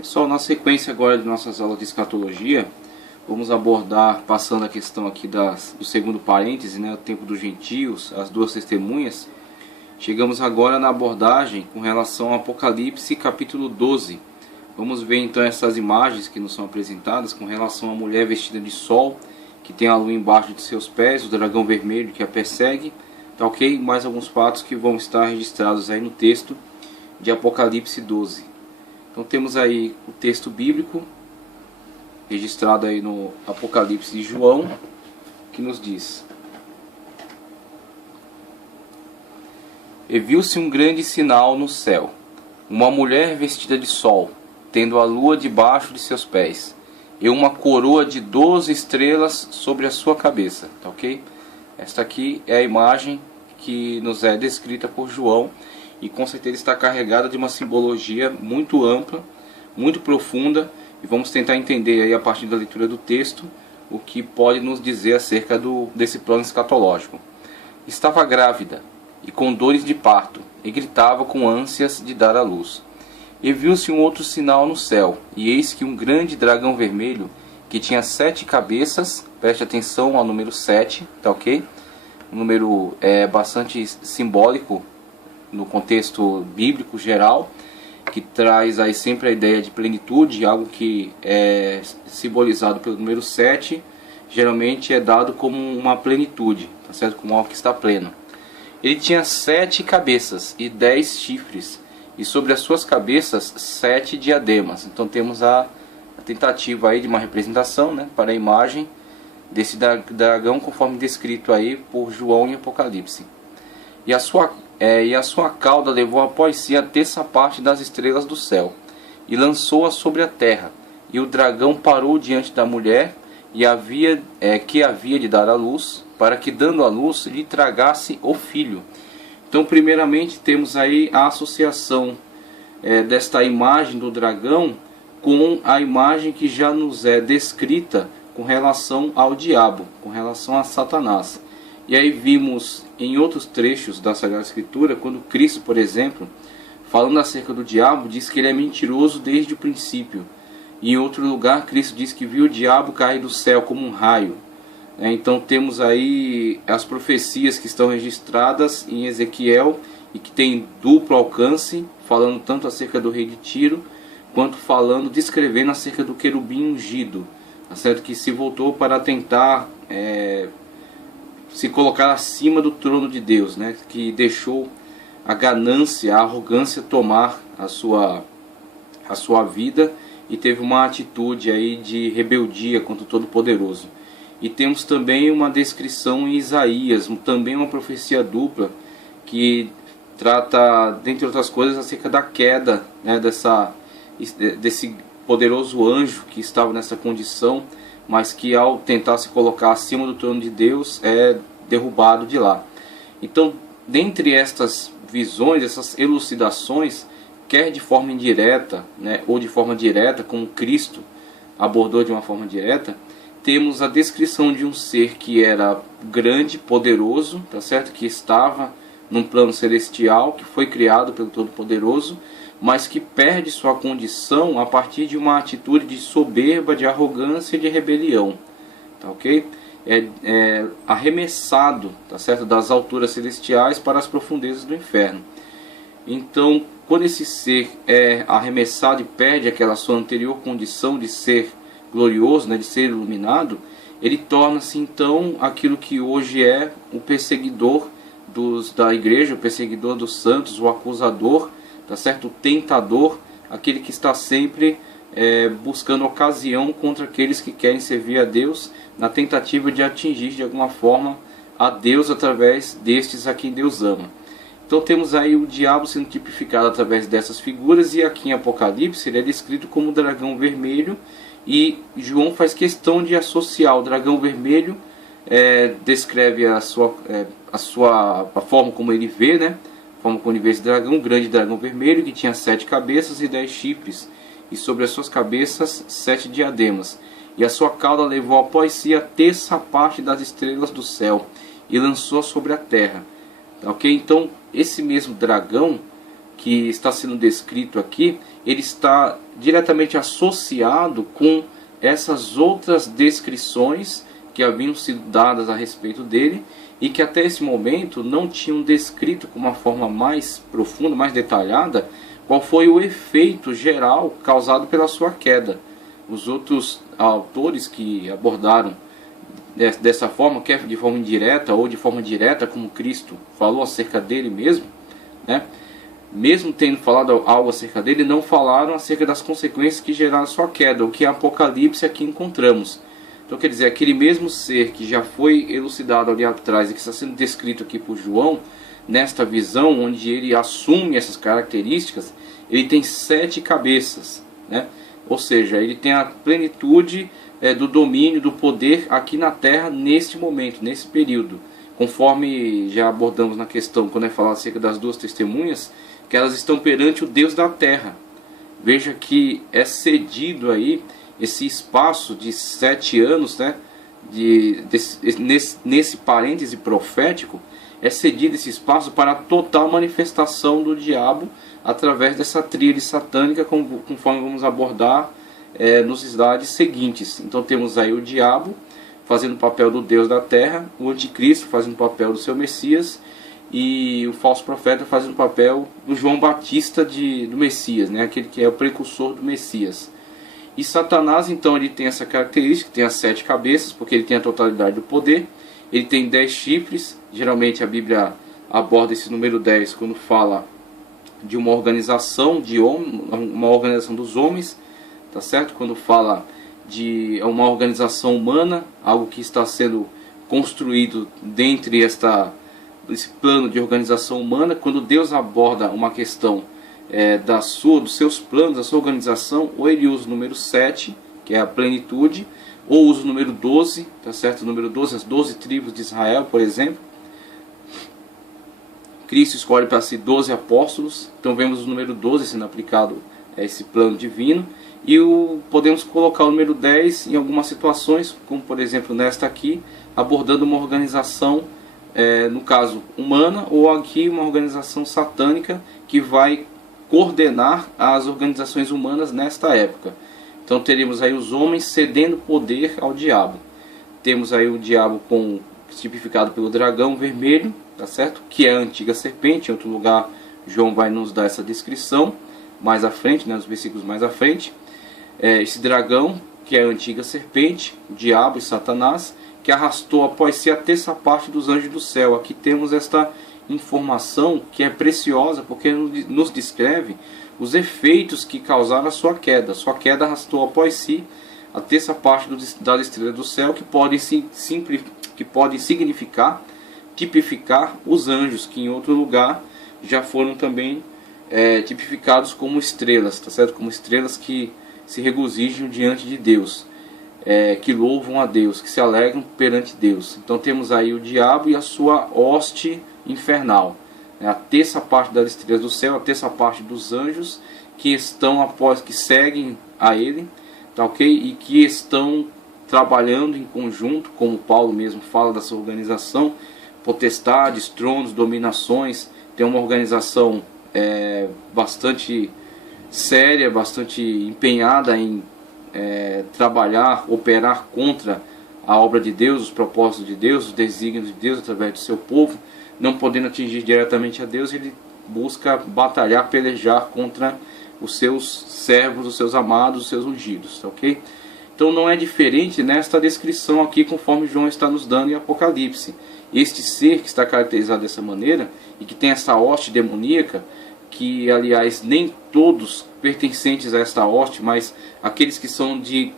Pessoal, na sequência agora de nossas aulas de escatologia, vamos abordar, passando a questão aqui do segundo parêntese, né, o tempo dos gentios, as duas testemunhas. Chegamos agora na abordagem com relação ao Apocalipse capítulo 12. Vamos ver então essas imagens que nos são apresentadas com relação à mulher vestida de sol, que tem a lua embaixo de seus pés, o dragão vermelho que a persegue, tá ok? Mais alguns fatos que vão estar registrados aí no texto de Apocalipse 12. Então temos aí o texto bíblico registrado aí no Apocalipse de João, que nos diz: E viu-se um grande sinal no céu, uma mulher vestida de sol, tendo a lua debaixo de seus pés, e uma coroa de 12 estrelas sobre a sua cabeça. Tá ok? Esta aqui é a imagem que nos é descrita por João, e com certeza está carregada de uma simbologia muito ampla, muito profunda, e vamos tentar entender aí a partir da leitura do texto o que pode nos dizer acerca desse plano escatológico. Estava grávida e com dores de parto, e gritava com ânsias de dar à luz. E viu-se um outro sinal no céu, e eis que um grande dragão vermelho, que tinha 7 cabeças, preste atenção ao número 7, tá ok? Um número bastante simbólico no contexto bíblico geral, que traz aí sempre a ideia de plenitude, algo que é simbolizado pelo número 7, geralmente é dado como uma plenitude, tá certo? Como algo que está pleno. Ele tinha 7 cabeças e 10 chifres, e sobre as suas cabeças 7 diademas. Então temos a tentativa aí de uma representação, né, para a imagem desse dragão conforme descrito aí por João em Apocalipse. E a sua cauda levou após si a terça parte das estrelas do céu, e lançou-a sobre a terra. E o dragão parou diante da mulher que havia de dar à luz, para que, dando à luz, lhe tragasse o filho. Então, primeiramente, temos aí a associação desta imagem do dragão com a imagem que já nos é descrita com relação ao diabo, com relação a Satanás. E aí vimos em outros trechos da Sagrada Escritura, quando Cristo, por exemplo, falando acerca do diabo, diz que ele é mentiroso desde o princípio. E em outro lugar, Cristo diz que viu o diabo cair do céu como um raio. Então temos aí as profecias que estão registradas em Ezequiel e que tem duplo alcance, falando tanto acerca do rei de Tiro, quanto descrevendo acerca do querubim ungido, tá certo? Que se voltou para tentar se colocar acima do trono de Deus, né? Que deixou a ganância, a arrogância tomar a sua vida e teve uma atitude aí de rebeldia contra o Todo-Poderoso. E temos também uma descrição em Isaías, também uma profecia dupla, que trata, dentre outras coisas, acerca da queda, né, desse poderoso anjo que estava nessa condição, mas que ao tentar se colocar acima do trono de Deus é derrubado de lá. Então, dentre estas visões, essas elucidações, quer de forma indireta, né, ou de forma direta, como Cristo abordou de uma forma direta, temos a descrição de um ser que era grande, poderoso, tá certo? Que estava num plano celestial, que foi criado pelo Todo-Poderoso, mas que perde sua condição a partir de uma atitude de soberba, de arrogância e de rebelião, tá ok? É arremessado, tá certo? Das alturas celestiais para as profundezas do inferno. Então, quando esse ser é arremessado e perde aquela sua anterior condição de ser glorioso, né, de ser iluminado, ele torna-se então aquilo que hoje é o perseguidor da igreja, o perseguidor dos santos, o acusador, tá certo? O tentador, aquele que está sempre buscando ocasião contra aqueles que querem servir a Deus, na tentativa de atingir de alguma forma a Deus através destes a quem Deus ama. Então temos aí o diabo sendo tipificado através dessas figuras, e aqui em Apocalipse ele é descrito como o dragão vermelho, e João faz questão de associar o dragão vermelho, descreve a forma como ele vê, né? A forma como ele vê esse dragão, um grande dragão vermelho que tinha 7 cabeças e 10 chifres, e sobre as suas cabeças 7 diademas. E a sua cauda levou após si a terça parte das estrelas do céu, e lançou sobre a terra. Ok? Então, esse mesmo dragão que está sendo descrito aqui, ele está diretamente associado com essas outras descrições que haviam sido dadas a respeito dele e que até esse momento não tinham descrito com uma forma mais profunda, mais detalhada, qual foi o efeito geral causado pela sua queda. Os outros autores que abordaram dessa forma, quer de forma indireta ou de forma direta, como Cristo falou acerca dele mesmo, né? Mesmo tendo falado algo acerca dele, não falaram acerca das consequências que geraram a sua queda, o que é Apocalipse aqui encontramos. Então quer dizer, aquele mesmo ser que já foi elucidado ali atrás e que está sendo descrito aqui por João, nesta visão onde ele assume essas características, ele tem 7 cabeças, né? Ou seja, ele tem a plenitude do domínio, do poder aqui na Terra neste momento, nesse período. Conforme já abordamos na questão, quando é falado acerca das 2 testemunhas, que elas estão perante o Deus da Terra. Veja que é cedido aí esse espaço de 7 anos, né, nesse parêntese profético, é cedido esse espaço para a total manifestação do diabo através dessa tríade satânica, conforme vamos abordar nos slides seguintes. Então temos aí o diabo fazendo o papel do Deus da Terra, o anticristo fazendo o papel do seu Messias e o falso profeta fazendo o papel do João Batista do Messias, né? Aquele que é o precursor do Messias. E Satanás, então, ele tem essa característica, tem as 7 cabeças, porque ele tem a totalidade do poder, ele tem 10 chifres, geralmente a Bíblia aborda esse número 10 quando fala de uma organização de homens, uma organização dos homens, tá certo? Quando fala de uma organização humana, algo que está sendo construído dentre esse plano de organização humana. Quando Deus aborda uma questão dos seus planos, da sua organização, ou ele usa o número 7, que é a plenitude, ou usa o número 12, tá certo? O número 12, as 12 tribos de Israel, por exemplo. Cristo escolhe para si 12 apóstolos, então vemos o número 12 sendo aplicado a esse plano divino. E podemos colocar o número 10 em algumas situações, como por exemplo nesta aqui, abordando uma organização, no caso humana, ou aqui uma organização satânica que vai coordenar as organizações humanas nesta época. Então teríamos aí os homens cedendo poder ao diabo. Temos aí o diabo tipificado pelo dragão vermelho, tá certo? Que é a antiga serpente. Em outro lugar João vai nos dar essa descrição mais à frente, né, nos versículos mais à frente. Esse dragão, que é a antiga serpente, o diabo e Satanás, que arrastou após si a terça parte dos anjos do céu. Aqui temos esta informação que é preciosa, porque nos descreve os efeitos que causaram a sua queda. Sua queda arrastou após si a terça parte das estrelas do céu, que podem significar, tipificar os anjos, que em outro lugar já foram também tipificados como estrelas, tá certo? Como estrelas que se regozijam diante de Deus, que louvam a Deus, que se alegram perante Deus. Então temos aí o diabo e a sua hoste infernal, a terça parte das estrelas do céu, a terça parte dos anjos que seguem a ele, tá ok? E que estão trabalhando em conjunto, como Paulo mesmo fala dessa organização, potestades, tronos, dominações. Tem uma organização bastante séria, bastante empenhada em trabalhar, operar contra a obra de Deus, os propósitos de Deus, os desígnios de Deus através do seu povo. Não podendo atingir diretamente a Deus, ele busca batalhar, pelejar contra os seus servos, os seus amados, os seus ungidos, ok? Então não é diferente nesta descrição aqui, conforme João está nos dando em Apocalipse. Este ser que está caracterizado dessa maneira e que tem essa hoste demoníaca, que aliás nem todos pertencentes a esta hoste, mas aqueles que são de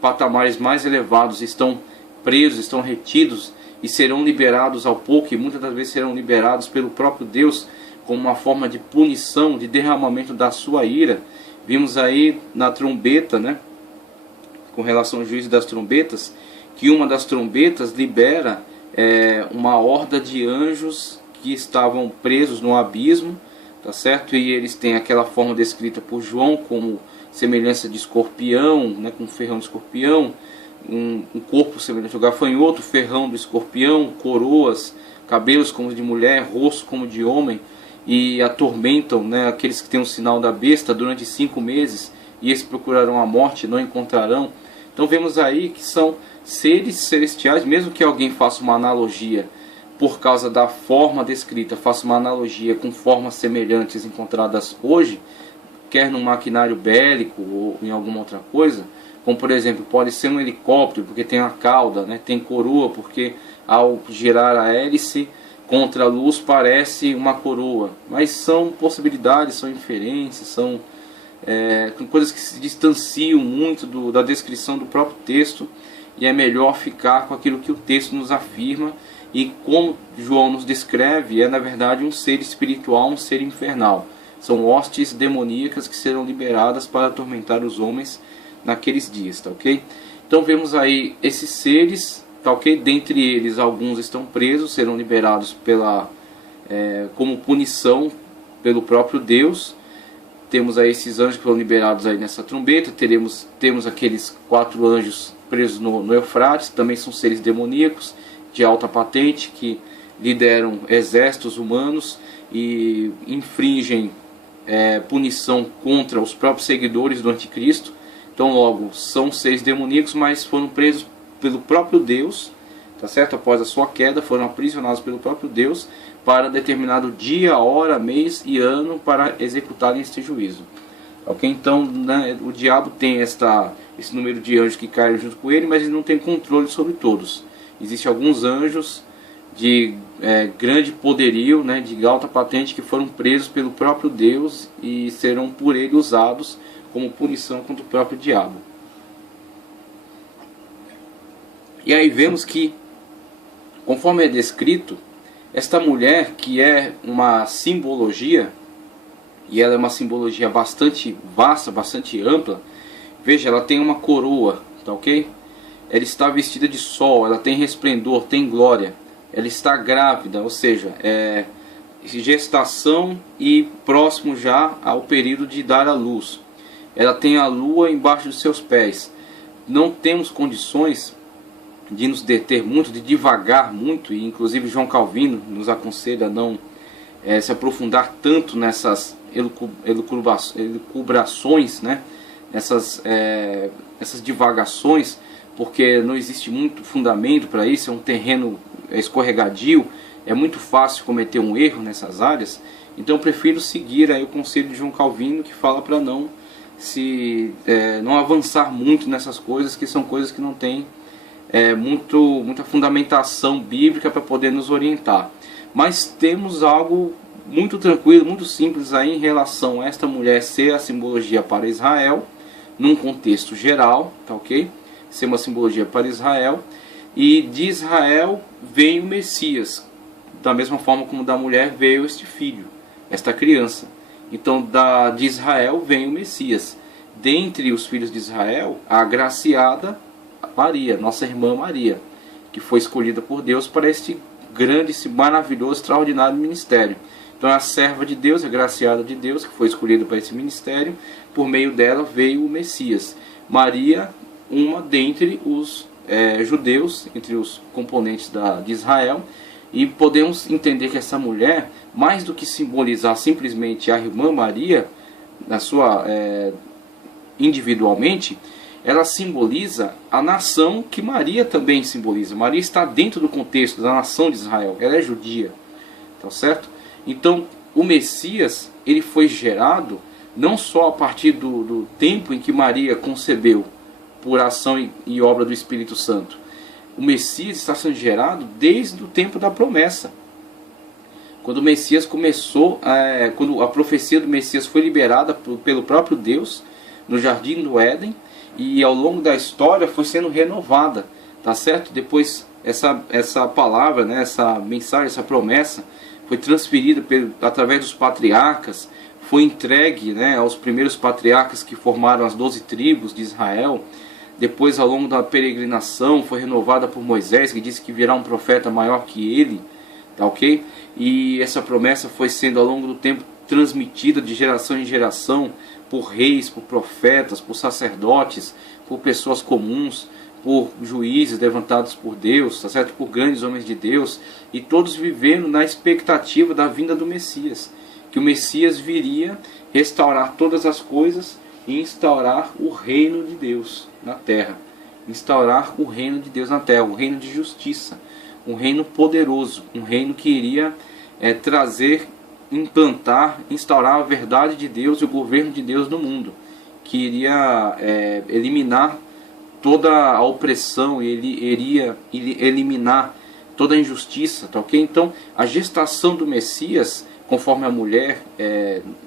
patamares mais elevados estão presos, estão retidos e serão liberados ao pouco, e muitas das vezes serão liberados pelo próprio Deus como uma forma de punição, de derramamento da sua ira. Vimos aí na trombeta, né, com relação ao juízo das trombetas, que uma das trombetas libera uma horda de anjos que estavam presos no abismo, tá certo? E eles têm aquela forma descrita por João como semelhança de escorpião, né, com ferrão de escorpião, um corpo semelhante ao gafanhoto, ferrão do escorpião, coroas, cabelos como de mulher, rosto como de homem. e atormentam, né, aqueles que têm o sinal da besta durante 5 meses, e esses procurarão a morte e não encontrarão. Então vemos aí que são seres celestiais, mesmo que alguém faça uma analogia por causa da forma descrita, faça uma analogia com formas semelhantes encontradas hoje, quer no maquinário bélico ou em alguma outra coisa, como por exemplo, pode ser um helicóptero porque tem uma cauda, né? Tem coroa porque ao girar a hélice contra a luz parece uma coroa, mas são possibilidades, são inferências, são coisas que se distanciam muito da descrição do próprio texto, e é melhor ficar com aquilo que o texto nos afirma, e como João nos descreve, é na verdade um ser espiritual, um ser infernal. São hostes demoníacas que serão liberadas para atormentar os homens naqueles dias, tá ok? Então vemos aí esses seres, tá ok? Dentre eles alguns estão presos, serão liberados como punição pelo próprio Deus. Temos aí esses anjos que foram liberados aí nessa trombeta. Temos aqueles 4 anjos presos no Eufrates, também são seres demoníacos de alta patente que lideram exércitos humanos e infringem punição contra os próprios seguidores do anticristo. Então logo, são seres demoníacos, mas foram presos pelo próprio Deus, tá certo? Após a sua queda, foram aprisionados pelo próprio Deus para determinado dia, hora, mês e ano para executarem este juízo. Ok? Então, né, o diabo tem esse número de anjos que caem junto com ele, mas ele não tem controle sobre todos. Existem alguns anjos de grande poderio, né, de alta patente, que foram presos pelo próprio Deus e serão por ele usados como punição contra o próprio diabo. E aí vemos que, conforme é descrito, esta mulher, que é uma simbologia, e ela é uma simbologia bastante vasta, bastante ampla. Veja, ela tem uma coroa, tá ok? Ela está vestida de sol, ela tem resplendor, tem glória. Ela está grávida, ou seja, gestação e próximo já ao período de dar à luz. Ela tem a lua embaixo dos seus pés. Não temos condições de nos deter muito, de divagar muito, e inclusive João Calvino nos aconselha a não se aprofundar tanto nessas elucubrações, né? Essas divagações, porque não existe muito fundamento para isso, é um terreno escorregadio, é muito fácil cometer um erro nessas áreas. Então eu prefiro seguir aí o conselho de João Calvino, que fala para não avançar muito nessas coisas, que são coisas que não têm muita fundamentação bíblica para poder nos orientar. Mas temos algo muito tranquilo, muito simples aí em relação a esta mulher ser a simbologia para Israel, num contexto geral, tá ok? Ser uma simbologia para Israel, e de Israel vem o Messias, da mesma forma como da mulher veio este filho, esta criança. Então de Israel vem o Messias. Dentre os filhos de Israel, a agraciada Maria, nossa irmã Maria, que foi escolhida por Deus para este grande, esse maravilhoso, extraordinário ministério. Então é a serva de Deus, a agraciada de Deus, que foi escolhida para esse ministério. Por meio dela veio o Messias. Maria, uma dentre os judeus, entre os componentes de Israel. E podemos entender que essa mulher, mais do que simbolizar simplesmente a irmã Maria, individualmente, ela simboliza a nação que Maria também simboliza. Maria está dentro do contexto da nação de Israel, ela é judia, tá certo? Então o Messias, ele foi gerado não só a partir do tempo em que Maria concebeu, por ação e obra do Espírito Santo. O Messias está sendo gerado desde o tempo da promessa. Quando o Messias começou, quando a profecia do Messias foi liberada pelo próprio Deus no Jardim do Éden, e ao longo da história foi sendo renovada, tá certo? Depois essa palavra, né, essa mensagem, essa promessa foi transferida através dos patriarcas, foi entregue, né, aos primeiros patriarcas que formaram as 12 tribos de Israel. Depois, ao longo da peregrinação, foi renovada por Moisés, que disse que virá um profeta maior que ele, tá ok? E essa promessa foi sendo ao longo do tempo transmitida de geração em geração por reis, por profetas, por sacerdotes, por pessoas comuns, por juízes levantados por Deus, tá certo? Por grandes homens de Deus, e todos vivendo na expectativa da vinda do Messias. que o Messias viria restaurar todas as coisas e instaurar o reino de Deus na terra. Instaurar o reino de Deus na terra, o reino de justiça, um reino poderoso, um reino que iria trazer, implantar, instaurar a verdade de Deus e o governo de Deus no mundo, que iria eliminar toda a opressão, ele iria eliminar toda a injustiça, tá ok? Então, a gestação do Messias, conforme a mulher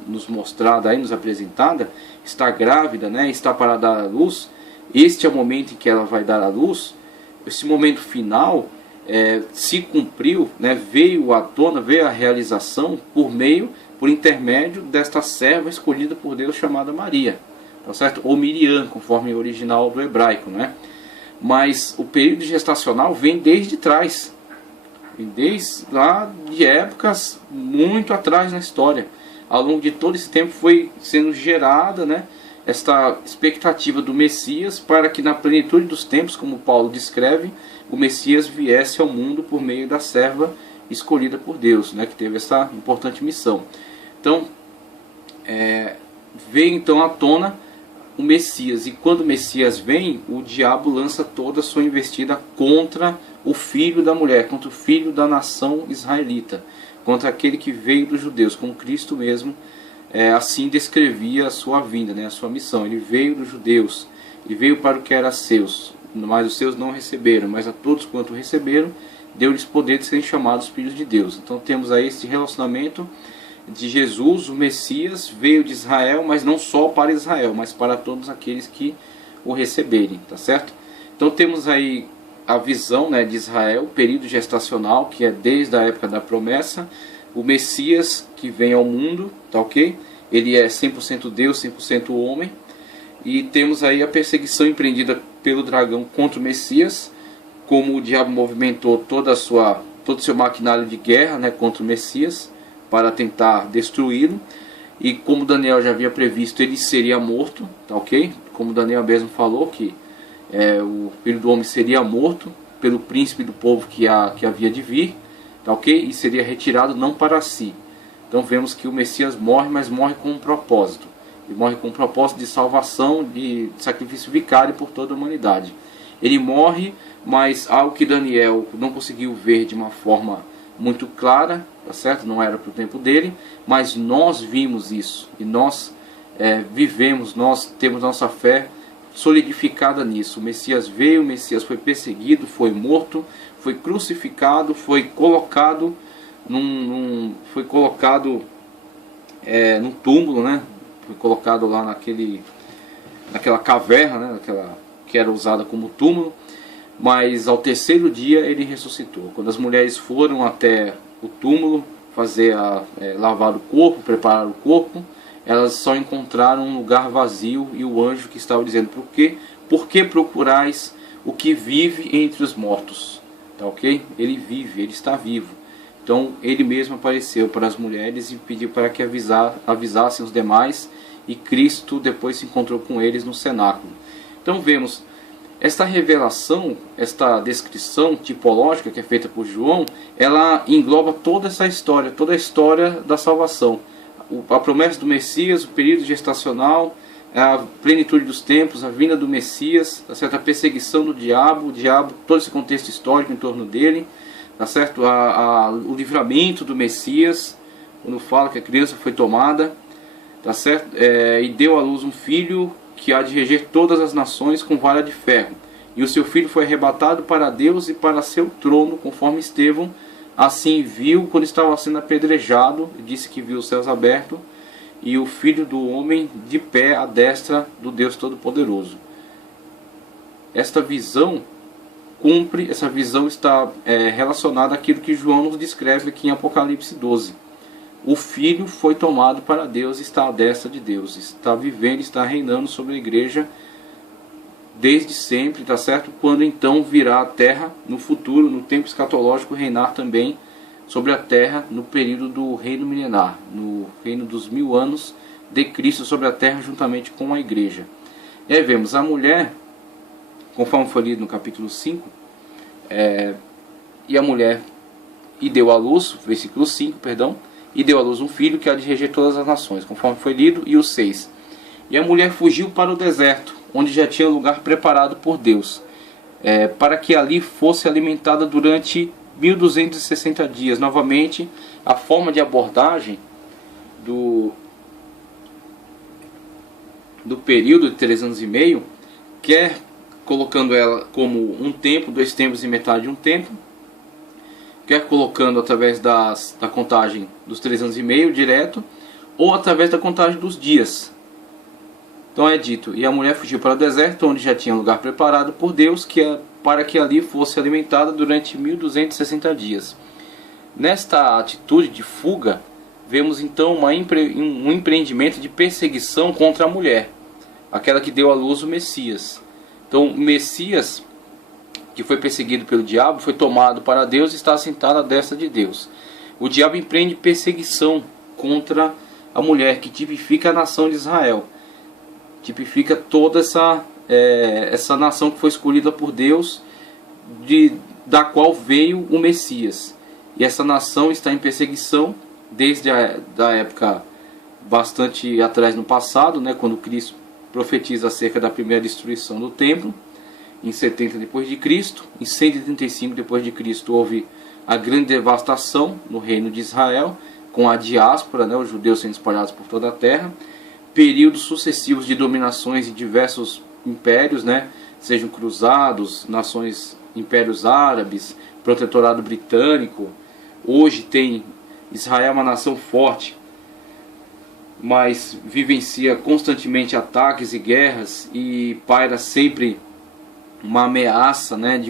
nos mostrada, aí, nos apresentada, está grávida, né, está para dar à luz. Este é o momento em que ela vai dar à luz. Esse momento final se cumpriu, né, veio à tona, veio à realização por intermédio desta serva escolhida por Deus chamada Maria, tá certo? Ou Miriam, conforme o original do hebraico, né? Mas o período gestacional vem desde trás, desde lá de épocas muito atrás na história. Ao longo de todo esse tempo foi sendo gerada, né, esta expectativa do Messias, para que na plenitude dos tempos, como Paulo descreve, o Messias viesse ao mundo por meio da serva escolhida por Deus, né, que teve essa importante missão. Então, veio então à tona o Messias, e quando o Messias vem, o diabo lança toda a sua investida contra o filho da mulher, contra o filho da nação israelita, contra aquele que veio dos judeus, como Cristo mesmo assim descrevia a sua vinda, né, a sua missão. Ele veio dos judeus, ele veio para o que era seus, mas os seus não receberam, mas a todos quanto receberam, deu-lhes poder de serem chamados filhos de Deus. Então temos aí esse relacionamento de Jesus, o Messias, veio de Israel, mas não só para Israel, mas para todos aqueles que o receberem, tá certo? Então temos aí a visão, né, de Israel, o período gestacional, que é desde a época da promessa, o Messias que vem ao mundo, tá ok? Ele é 100% Deus, 100% homem, e temos aí a perseguição empreendida pelo dragão contra o Messias, como o diabo movimentou todo o seu maquinário de guerra, né, contra o Messias, para tentar destruí-lo. E como Daniel já havia previsto, ele seria morto, tá ok? Como Daniel mesmo falou, que o filho do homem seria morto pelo príncipe do povo que havia de vir, tá ok? E seria retirado não para si. Então vemos que o Messias morre, mas morre com um propósito. Ele morre com um propósito de salvação, de sacrifício vicário por toda a humanidade. Ele morre, mas algo que Daniel não conseguiu ver de uma forma muito clara, tá certo? Não era para o tempo dele, mas nós vimos isso e nós vivemos, nós temos nossa fé solidificada nisso. O Messias veio, o Messias foi perseguido, foi morto, foi crucificado, foi colocado num túmulo, né? Foi colocado lá naquela caverna, né? Que era usada como túmulo. Mas ao terceiro dia ele ressuscitou. Quando as mulheres foram até o túmulo fazer lavar o corpo, preparar o corpo, elas só encontraram um lugar vazio e o anjo que estava dizendo: por que procurais o que vive entre os mortos? Tá ok? Ele vive, ele está vivo. Então ele mesmo apareceu para as mulheres e pediu para que avisassem os demais, e Cristo depois se encontrou com eles no cenáculo. Então vemos esta revelação, esta descrição tipológica que é feita por João, ela engloba toda essa história, toda a história da salvação. A promessa do Messias, o período gestacional, a plenitude dos tempos, a vinda do Messias, tá certo? A perseguição do diabo, todo esse contexto histórico em torno dele, tá certo? O livramento do Messias, quando fala que a criança foi tomada, tá certo? E deu à luz um filho que há de reger todas as nações com vara de ferro. E o seu filho foi arrebatado para Deus e para seu trono, conforme Estevão assim viu quando estava sendo apedrejado. Disse que viu os céus abertos e o Filho do Homem de pé à destra do Deus Todo-Poderoso. Esta visão está relacionada àquilo que João nos descreve aqui em Apocalipse 12. O Filho foi tomado para Deus e está à destra de Deus. Está vivendo, está reinando sobre a igreja desde sempre, tá certo? Quando então virá a terra, no futuro, no tempo escatológico, reinar também sobre a terra no período do reino milenar, no reino dos 1000 anos de Cristo sobre a terra, juntamente com a igreja. E aí vemos a mulher, conforme foi lido no capítulo 5, e a mulher deu à luz, versículo 5, perdão, e deu à luz um filho que há de reger todas as nações, conforme foi lido. E o 6. E a mulher fugiu para o deserto, onde já tinha lugar preparado por Deus, para que ali fosse alimentada durante 1260 dias. Novamente, a forma de abordagem do período de 3 anos e meio, quer colocando ela como um tempo, 2 tempos e metade de um tempo, quer colocando através da contagem dos 3 anos e meio direto, ou através da contagem dos dias. Então é dito: e a mulher fugiu para o deserto, onde já tinha lugar preparado por Deus, para que ali fosse alimentada durante 1260 dias. Nesta atitude de fuga, vemos então um empreendimento de perseguição contra a mulher, aquela que deu à luz o Messias. Então o Messias, que foi perseguido pelo diabo, foi tomado para Deus e está assentado à destra de Deus. O diabo empreende perseguição contra a mulher, que tipifica a nação de Israel, tipifica toda essa nação que foi escolhida por Deus, da qual veio o Messias. E essa nação está em perseguição desde da época bastante atrás no passado, né, quando Cristo profetiza acerca da primeira destruição do templo, em 70 depois de Cristo. Em 135 depois de Cristo houve a grande devastação no reino de Israel, com a diáspora, né, os judeus sendo espalhados por toda a terra. Períodos sucessivos de dominações em diversos impérios, né, sejam cruzados, impérios árabes, protetorado britânico. Hoje tem Israel, uma nação forte, mas vivencia constantemente ataques e guerras, e paira sempre uma ameaça, né,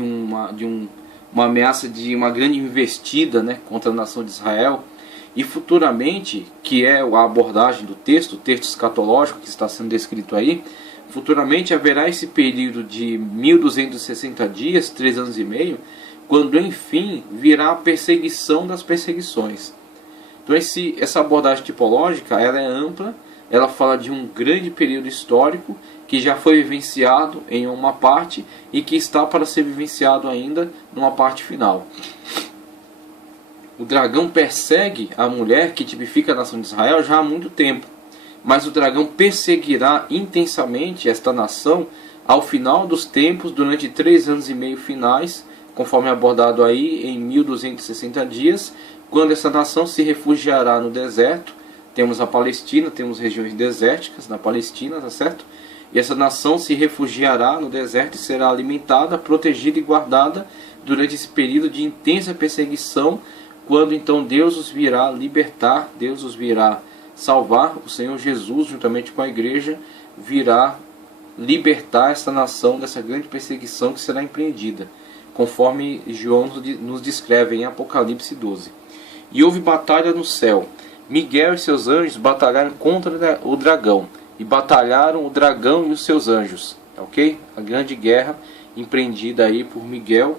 uma ameaça de uma grande investida, né, contra a nação de Israel. E futuramente, que é a abordagem do texto, o texto escatológico que está sendo descrito aí, futuramente haverá esse período de 1260 dias, 3 anos e meio, quando enfim virá a perseguição das perseguições. Então essa abordagem tipológica, ela é ampla, ela fala de um grande período histórico que já foi vivenciado em uma parte e que está para ser vivenciado ainda numa parte final. O dragão persegue a mulher, que tipifica a nação de Israel, já há muito tempo. Mas o dragão perseguirá intensamente esta nação ao final dos tempos, durante 3 anos e meio finais, conforme abordado aí em 1260 dias, quando essa nação se refugiará no deserto. Temos a Palestina, temos regiões desérticas na Palestina, tá certo? E essa nação se refugiará no deserto e será alimentada, protegida e guardada durante esse período de intensa perseguição, quando então Deus os virá libertar, Deus os virá salvar. O Senhor Jesus, juntamente com a igreja, virá libertar essa nação dessa grande perseguição que será empreendida, conforme João nos descreve em Apocalipse 12. E houve batalha no céu. Miguel e seus anjos batalharam contra o dragão, e batalharam o dragão e os seus anjos. Ok? A grande guerra empreendida aí por Miguel,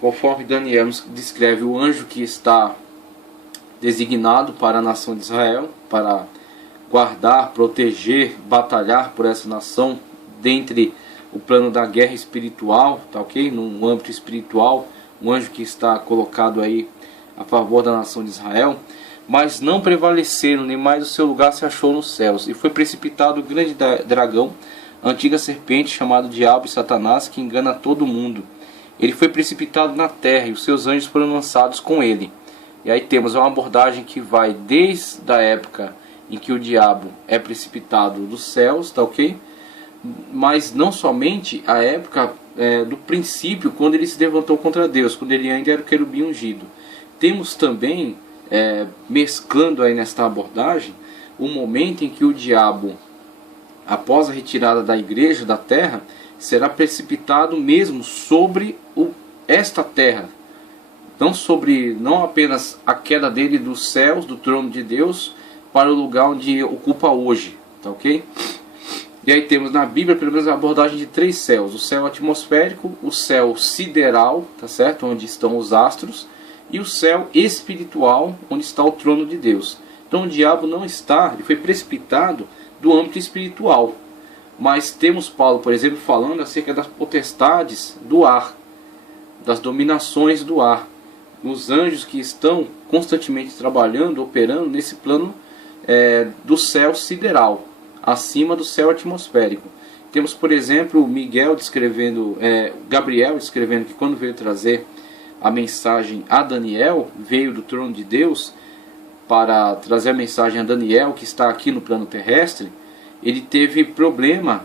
conforme Daniel nos descreve o anjo que está designado para a nação de Israel, para guardar, proteger, batalhar por essa nação, dentre o plano da guerra espiritual, tá ok? No âmbito espiritual, um anjo que está colocado aí a favor da nação de Israel. Mas não prevaleceram, nem mais o seu lugar se achou nos céus, e foi precipitado o grande dragão, a antiga serpente, chamado Diabo e Satanás, que engana todo mundo. Ele foi precipitado na terra, e os seus anjos foram lançados com ele. E aí temos uma abordagem que vai desde a época em que o diabo é precipitado dos céus, tá ok? Mas não somente a época do princípio, quando ele se levantou contra Deus, quando ele ainda era o querubim ungido. Temos também, mesclando aí nesta abordagem, o momento em que o diabo, após a retirada da igreja da terra, será precipitado mesmo sobre esta terra. Não apenas a queda dele dos céus, do trono de Deus, para o lugar onde ocupa hoje, tá ok? E aí temos na Bíblia pelo menos a abordagem de 3 céus: o céu atmosférico, o céu sideral, tá certo? Onde estão os astros, e o céu espiritual, onde está o trono de Deus. Então o diabo não está, ele foi precipitado do âmbito espiritual. Mas temos Paulo, por exemplo, falando acerca das potestades do ar, das dominações do ar. nos anjos que estão constantemente trabalhando, operando nesse plano do céu sideral, acima do céu atmosférico. Temos, por exemplo, Gabriel descrevendo que quando veio trazer a mensagem a Daniel, veio do trono de Deus para trazer a mensagem a Daniel, que está aqui no plano terrestre. Ele teve problema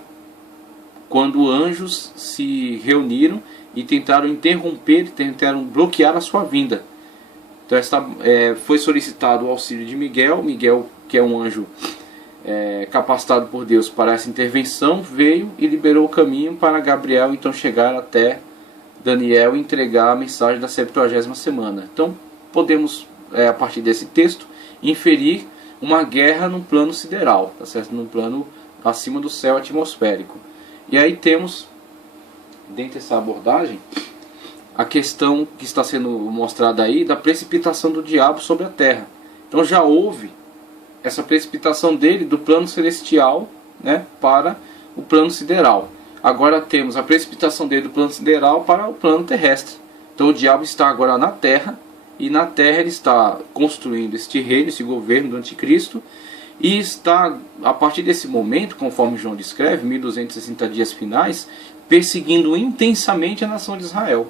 quando anjos se reuniram e tentaram interromper, tentaram bloquear a sua vinda. Então foi solicitado o auxílio de Miguel, que é um anjo capacitado por Deus para essa intervenção, veio e liberou o caminho para Gabriel então chegar até Daniel e entregar a mensagem da 70ª semana. Então podemos, a partir desse texto, inferir uma guerra no plano sideral, tá certo? No plano acima do céu atmosférico. E aí temos, dentro dessa abordagem, a questão que está sendo mostrada aí da precipitação do diabo sobre a terra. Então já houve essa precipitação dele do plano celestial, né, para o plano sideral. Agora temos a precipitação dele do plano sideral para o plano terrestre. Então o diabo está agora na terra, e na terra ele está construindo este reino, esse governo do anticristo, e está, a partir desse momento, conforme João descreve, 1260 dias finais, perseguindo intensamente a nação de Israel.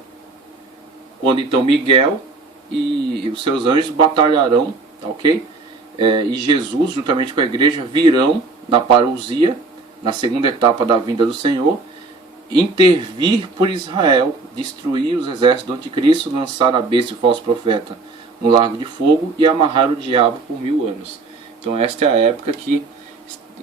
Quando então Miguel e os seus anjos batalharão, tá ok? E Jesus, juntamente com a igreja, virão na parousia, na segunda etapa da vinda do Senhor, intervir por Israel, destruir os exércitos do anticristo, lançar a besta e o falso profeta no lago de fogo e amarrar o diabo por 1000 anos. Então esta é a época que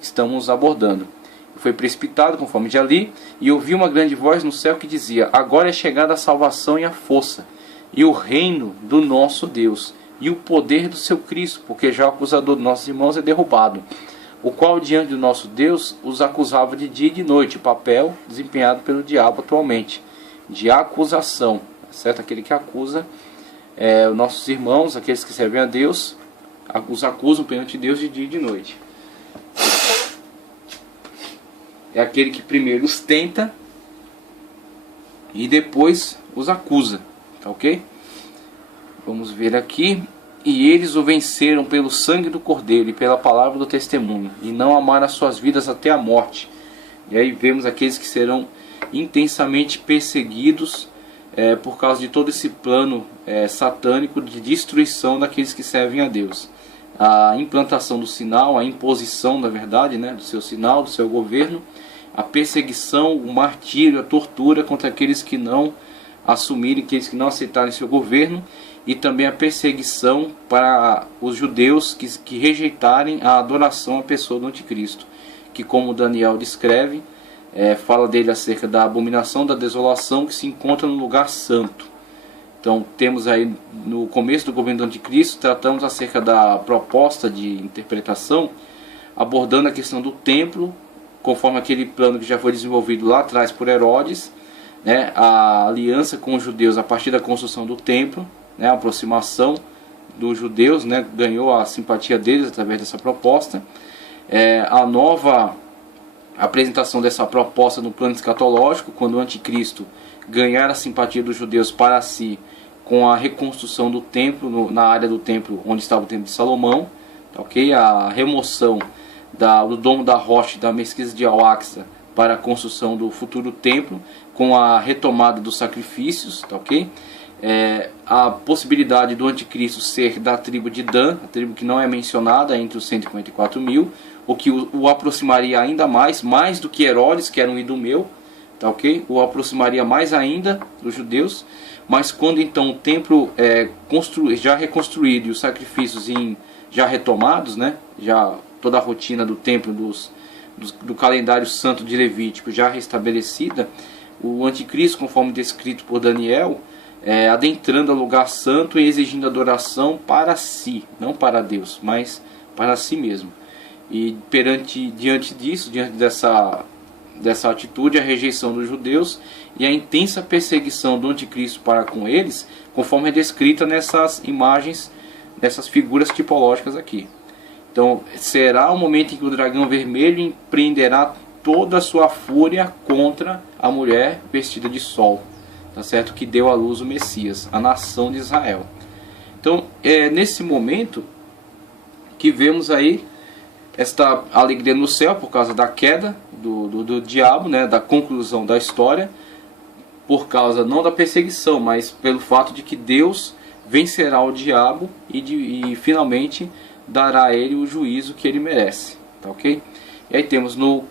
estamos abordando. Foi precipitado, conforme já li, e ouvi uma grande voz no céu que dizia: agora é chegada a salvação e a força, e o reino do nosso Deus, e o poder do seu Cristo, porque já o acusador dos nossos irmãos é derrubado, o qual diante do nosso Deus os acusava de dia e de noite, o papel desempenhado pelo diabo atualmente, de acusação, certo? Aquele que acusa os nossos irmãos, aqueles que servem a Deus, os acusam perante Deus de dia e de noite. É aquele que primeiro os tenta e depois os acusa, tá ok? Vamos ver aqui. E eles o venceram pelo sangue do Cordeiro e pela palavra do testemunho, e não amaram as suas vidas até a morte. E aí vemos aqueles que serão intensamente perseguidos por causa de todo esse plano satânico de destruição daqueles que servem a Deus. A implantação do sinal, a imposição, na verdade, né, do seu sinal, do seu governo, a perseguição, o martírio, a tortura contra aqueles que não assumirem, aqueles que não aceitarem seu governo, e também a perseguição para os judeus que rejeitarem a adoração à pessoa do anticristo, que, como Daniel descreve, fala dele acerca da abominação da desolação que se encontra no lugar santo. Então temos aí no começo do governo do anticristo, tratamos acerca da proposta de interpretação, abordando a questão do templo, conforme aquele plano que já foi desenvolvido lá atrás por Herodes, né, a aliança com os judeus a partir da construção do templo, né, a aproximação dos judeus, né, ganhou a simpatia deles através dessa proposta. A nova apresentação dessa proposta no plano escatológico, quando o anticristo ganhar a simpatia dos judeus para si, com a reconstrução do templo, na área do templo onde estava o templo de Salomão, tá, ok? A remoção do domo da rocha, da mesquita de Al-Aqsa, para a construção do futuro templo, com a retomada dos sacrifícios, tá, ok? A possibilidade do anticristo ser da tribo de Dan, a tribo que não é mencionada entre os 144 mil, o que o aproximaria ainda mais do que Herodes, que era um idumeu, tá, ok? O aproximaria mais ainda dos judeus. Mas quando então o templo já reconstruído e os sacrifícios já retomados, né, já toda a rotina do templo, do calendário santo de Levítico já restabelecida, o anticristo, conforme descrito por Daniel, adentrando ao lugar santo e exigindo adoração para si, não para Deus, mas para si mesmo. E diante dessa atitude, a rejeição dos judeus e a intensa perseguição do anticristo para com eles, conforme é descrita nessas imagens, nessas figuras tipológicas aqui. Então será o momento em que o dragão vermelho empreenderá toda a sua fúria contra a mulher vestida de sol, tá certo? Que deu à luz o Messias, a nação de Israel. Então é nesse momento que vemos aí esta alegria no céu por causa da queda do diabo, né, da conclusão da história, por causa não da perseguição, mas pelo fato de que Deus vencerá o diabo e finalmente dará a ele o juízo que ele merece, tá ok? E aí temos no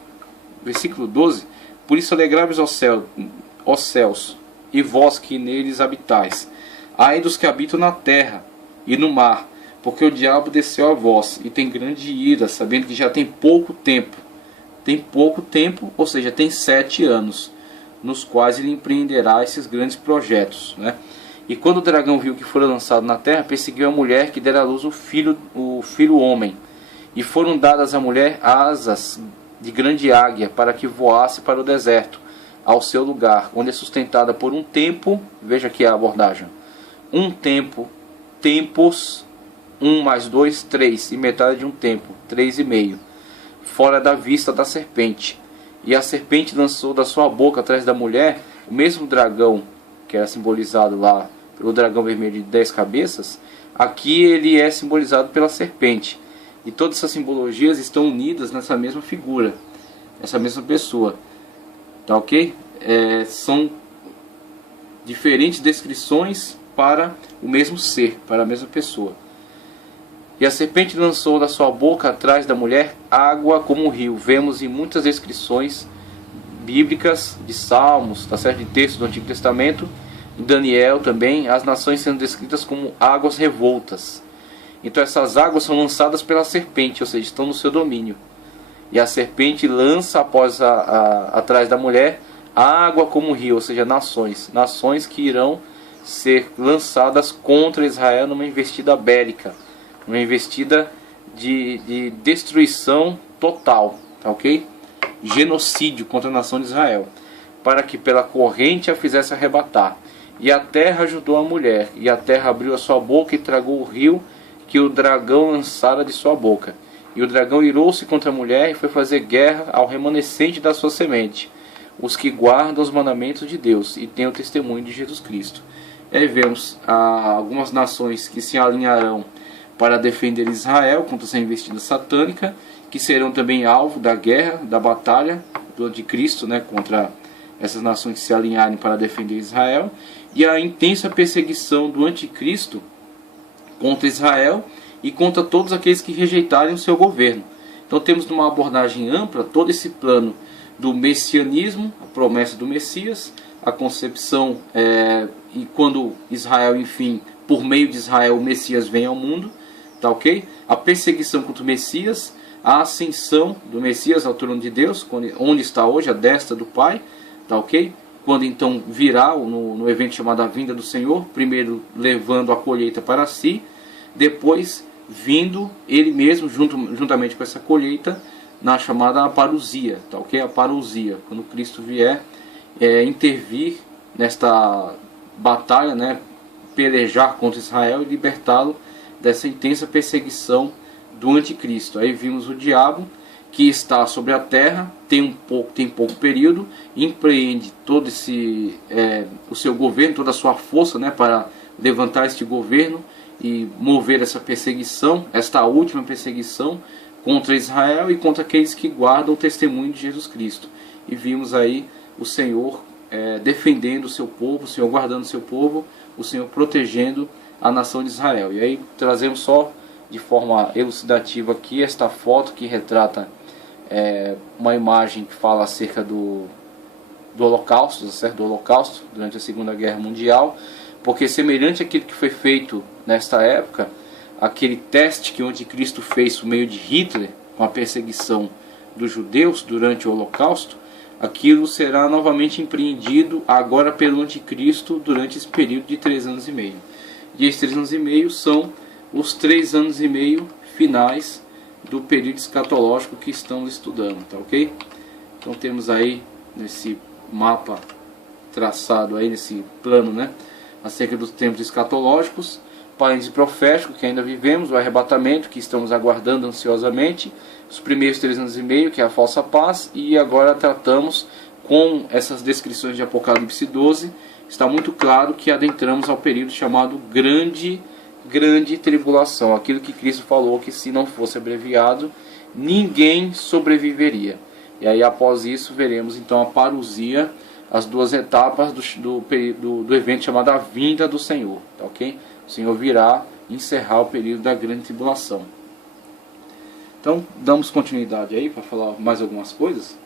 versículo 12: por isso alegrai-vos ó céus, e vós que neles habitais, ai dos que habitam na terra e no mar, porque o diabo desceu a vós e tem grande ira, sabendo que já tem pouco tempo. Tem pouco tempo, ou seja, tem 7 anos, nos quais ele empreenderá esses grandes projetos, né? E quando o dragão viu que fora lançado na terra, perseguiu a mulher que dera à luz o filho homem. E foram dadas à mulher asas de grande águia, para que voasse para o deserto, ao seu lugar, onde é sustentada por um tempo. Veja aqui a abordagem: um tempo, tempos, 1 mais 2, 3, e metade de um tempo, 3,5, fora da vista da serpente. E a serpente lançou da sua boca atrás da mulher o mesmo dragão, que era simbolizado lá pelo dragão vermelho de 10 cabeças. Aqui ele é simbolizado pela serpente. E todas essas simbologias estão unidas nessa mesma figura, essa mesma pessoa. Tá ok? São diferentes descrições para o mesmo ser, para a mesma pessoa. E a serpente lançou da sua boca atrás da mulher água como um rio. Vemos em muitas descrições bíblicas de Salmos, da série de textos do Antigo Testamento, em Daniel também, as nações sendo descritas como águas revoltas. Então essas águas são lançadas pela serpente, ou seja, estão no seu domínio. E a serpente lança atrás da mulher água como um rio, ou seja, nações que irão ser lançadas contra Israel numa investida bélica, uma investida de destruição total, tá ok? Genocídio contra a nação de Israel, para que pela corrente a fizesse arrebatar. E a terra ajudou a mulher, e a terra abriu a sua boca e tragou o rio que o dragão lançara de sua boca. E o dragão irou-se contra a mulher e foi fazer guerra ao remanescente da sua semente, os que guardam os mandamentos de Deus e têm o testemunho de Jesus Cristo. E aí vemos algumas nações que se alinharão para defender Israel contra essa investida satânica, que serão também alvo da guerra, da batalha do anticristo, né, contra essas nações que se alinharem para defender Israel, e a intensa perseguição do anticristo contra Israel e contra todos aqueles que rejeitarem o seu governo. Então temos numa abordagem ampla todo esse plano do messianismo, a promessa do Messias, a concepção e quando Israel, enfim, por meio de Israel o Messias vem ao mundo, tá ok? A perseguição contra o Messias, a ascensão do Messias ao trono de Deus, onde está hoje, a destra do Pai, tá ok? Quando então virá no evento chamado a vinda do Senhor, primeiro levando a colheita para si, depois vindo ele mesmo juntamente com essa colheita na chamada parousia, tá ok? A parousia, quando Cristo vier intervir nesta batalha, né, pelejar contra Israel e libertá-lo dessa intensa perseguição do anticristo. Aí vimos o diabo que está sobre a terra, tem pouco período, empreende todo o seu governo, toda a sua força, né, para levantar este governo e mover essa perseguição, esta última perseguição contra Israel e contra aqueles que guardam o testemunho de Jesus Cristo. E vimos aí o Senhor defendendo o seu povo, o Senhor guardando o seu povo, o Senhor protegendo a nação de Israel. E aí trazemos só de forma elucidativa aqui esta foto que retrata uma imagem que fala acerca do Holocausto, certo? Do Holocausto durante a Segunda Guerra Mundial, porque semelhante àquilo que foi feito nesta época, aquele teste que o anticristo fez por meio de Hitler, com a perseguição dos judeus durante o Holocausto, aquilo será novamente empreendido agora pelo anticristo durante esse período de 3 anos e meio. E esses 3 anos e meio são os 3 anos e meio finais do período escatológico que estamos estudando, tá ok? Então temos aí nesse mapa traçado aí, nesse plano, né, acerca dos tempos escatológicos, parênteses profético que ainda vivemos, o arrebatamento que estamos aguardando ansiosamente, os primeiros 3 anos e meio, que é a falsa paz, e agora tratamos com essas descrições de Apocalipse 12, está muito claro que adentramos ao período chamado Grande grande tribulação, aquilo que Cristo falou que se não fosse abreviado, ninguém sobreviveria. E aí após isso veremos então a parousia, as duas etapas do evento chamado a vinda do Senhor, tá ok? O Senhor virá encerrar o período da grande tribulação. Então damos continuidade aí para falar mais algumas coisas.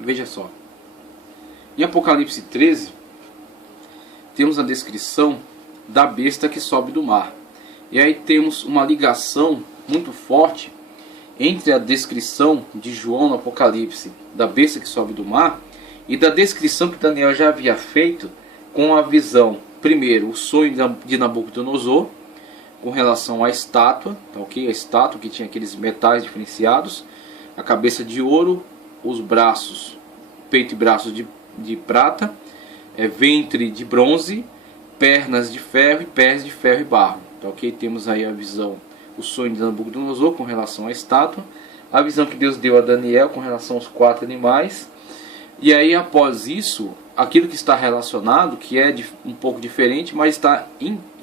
Veja só, em Apocalipse 13 temos a descrição da besta que sobe do mar. E aí temos uma ligação muito forte entre a descrição de João no Apocalipse da besta que sobe do mar e da descrição que Daniel já havia feito com a visão, primeiro, o sonho de Nabucodonosor com relação à estátua, tá ok? A estátua que tinha aqueles metais diferenciados, a cabeça de ouro, os braços, peito e braços de prata, ventre de bronze, pernas de ferro e pés de ferro e barro. Tá ok? Temos aí a visão, o sonho de Nabucodonosor com relação à estátua, a visão que Deus deu a Daniel com relação aos 4 animais, e aí após isso, aquilo que está relacionado, que é um pouco diferente, mas está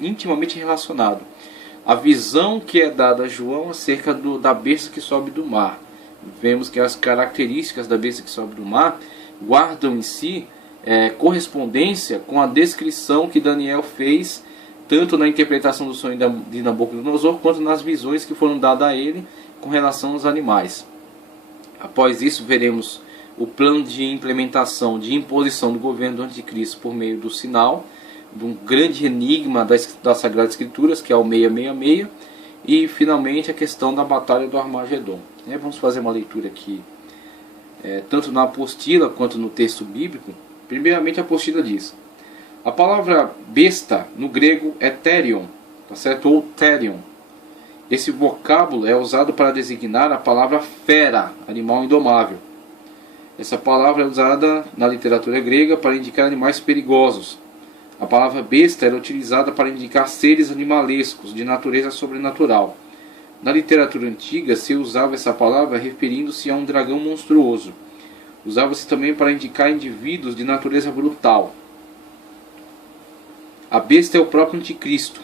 intimamente relacionado. A visão que é dada a João acerca da besta que sobe do mar. Vemos que as características da besta que sobe do mar guardam em si correspondência com a descrição que Daniel fez, tanto na interpretação do sonho de Nabucodonosor, quanto nas visões que foram dadas a ele com relação aos animais. Após isso, veremos o plano de implementação, de imposição do governo do Anticristo por meio do sinal, de um grande enigma das Sagradas Escrituras, que é o 666, e finalmente a questão da batalha do Armagedon. Vamos fazer uma leitura aqui, tanto na apostila quanto no texto bíblico. Primeiramente a apostila diz: a palavra besta no grego é therion, tá certo? Ou therion. Esse vocábulo é usado para designar a palavra fera, animal indomável. Essa palavra é usada na literatura grega para indicar animais perigosos. A palavra besta era utilizada para indicar seres animalescos de natureza sobrenatural. Na literatura antiga se usava essa palavra referindo-se a um dragão monstruoso. Usava-se também para indicar indivíduos de natureza brutal. A besta é o próprio Anticristo.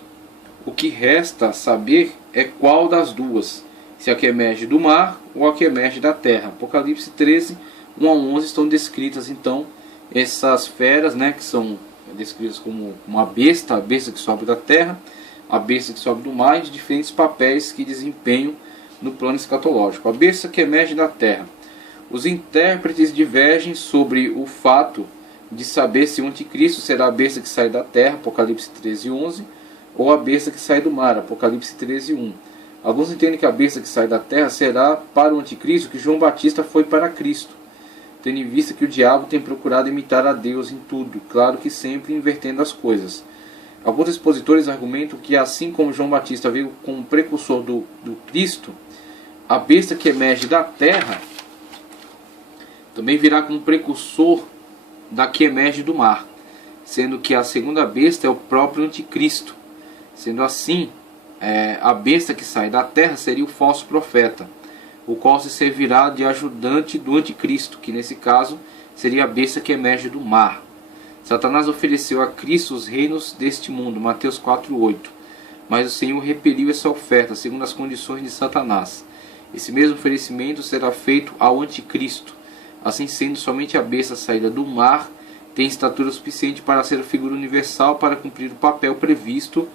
O que resta saber é qual das duas, se a que emerge do mar ou a que emerge da terra. Apocalipse 13, 1 a 11 estão descritas então essas feras, que são descritas como uma besta, a besta que sobe da terra, a besta que sobe do mar, e de diferentes papéis que desempenham no plano escatológico. A besta que emerge da terra. Os intérpretes divergem sobre o fato de saber se o anticristo será a besta que sai da terra, Apocalipse 13, 11, ou a besta que sai do mar, Apocalipse 13, 1. Alguns entendem que a besta que sai da terra será para o anticristo que João Batista foi para Cristo, tendo em vista que o diabo tem procurado imitar a Deus em tudo, claro que sempre invertendo as coisas. Alguns expositores argumentam que assim como João Batista veio como precursor do Cristo, a besta que emerge da terra também virá como precursor da que emerge do mar, sendo que a segunda besta é o próprio anticristo. Sendo assim, a besta que sai da terra seria o falso profeta, o qual se servirá de ajudante do anticristo, que nesse caso seria a besta que emerge do mar. Satanás ofereceu a Cristo os reinos deste mundo, Mateus 4:8. Mas o Senhor repeliu essa oferta, segundo as condições de Satanás. Esse mesmo oferecimento será feito ao anticristo. Assim sendo, somente a besta saída do mar tem estatura suficiente para ser a figura universal para cumprir o papel previsto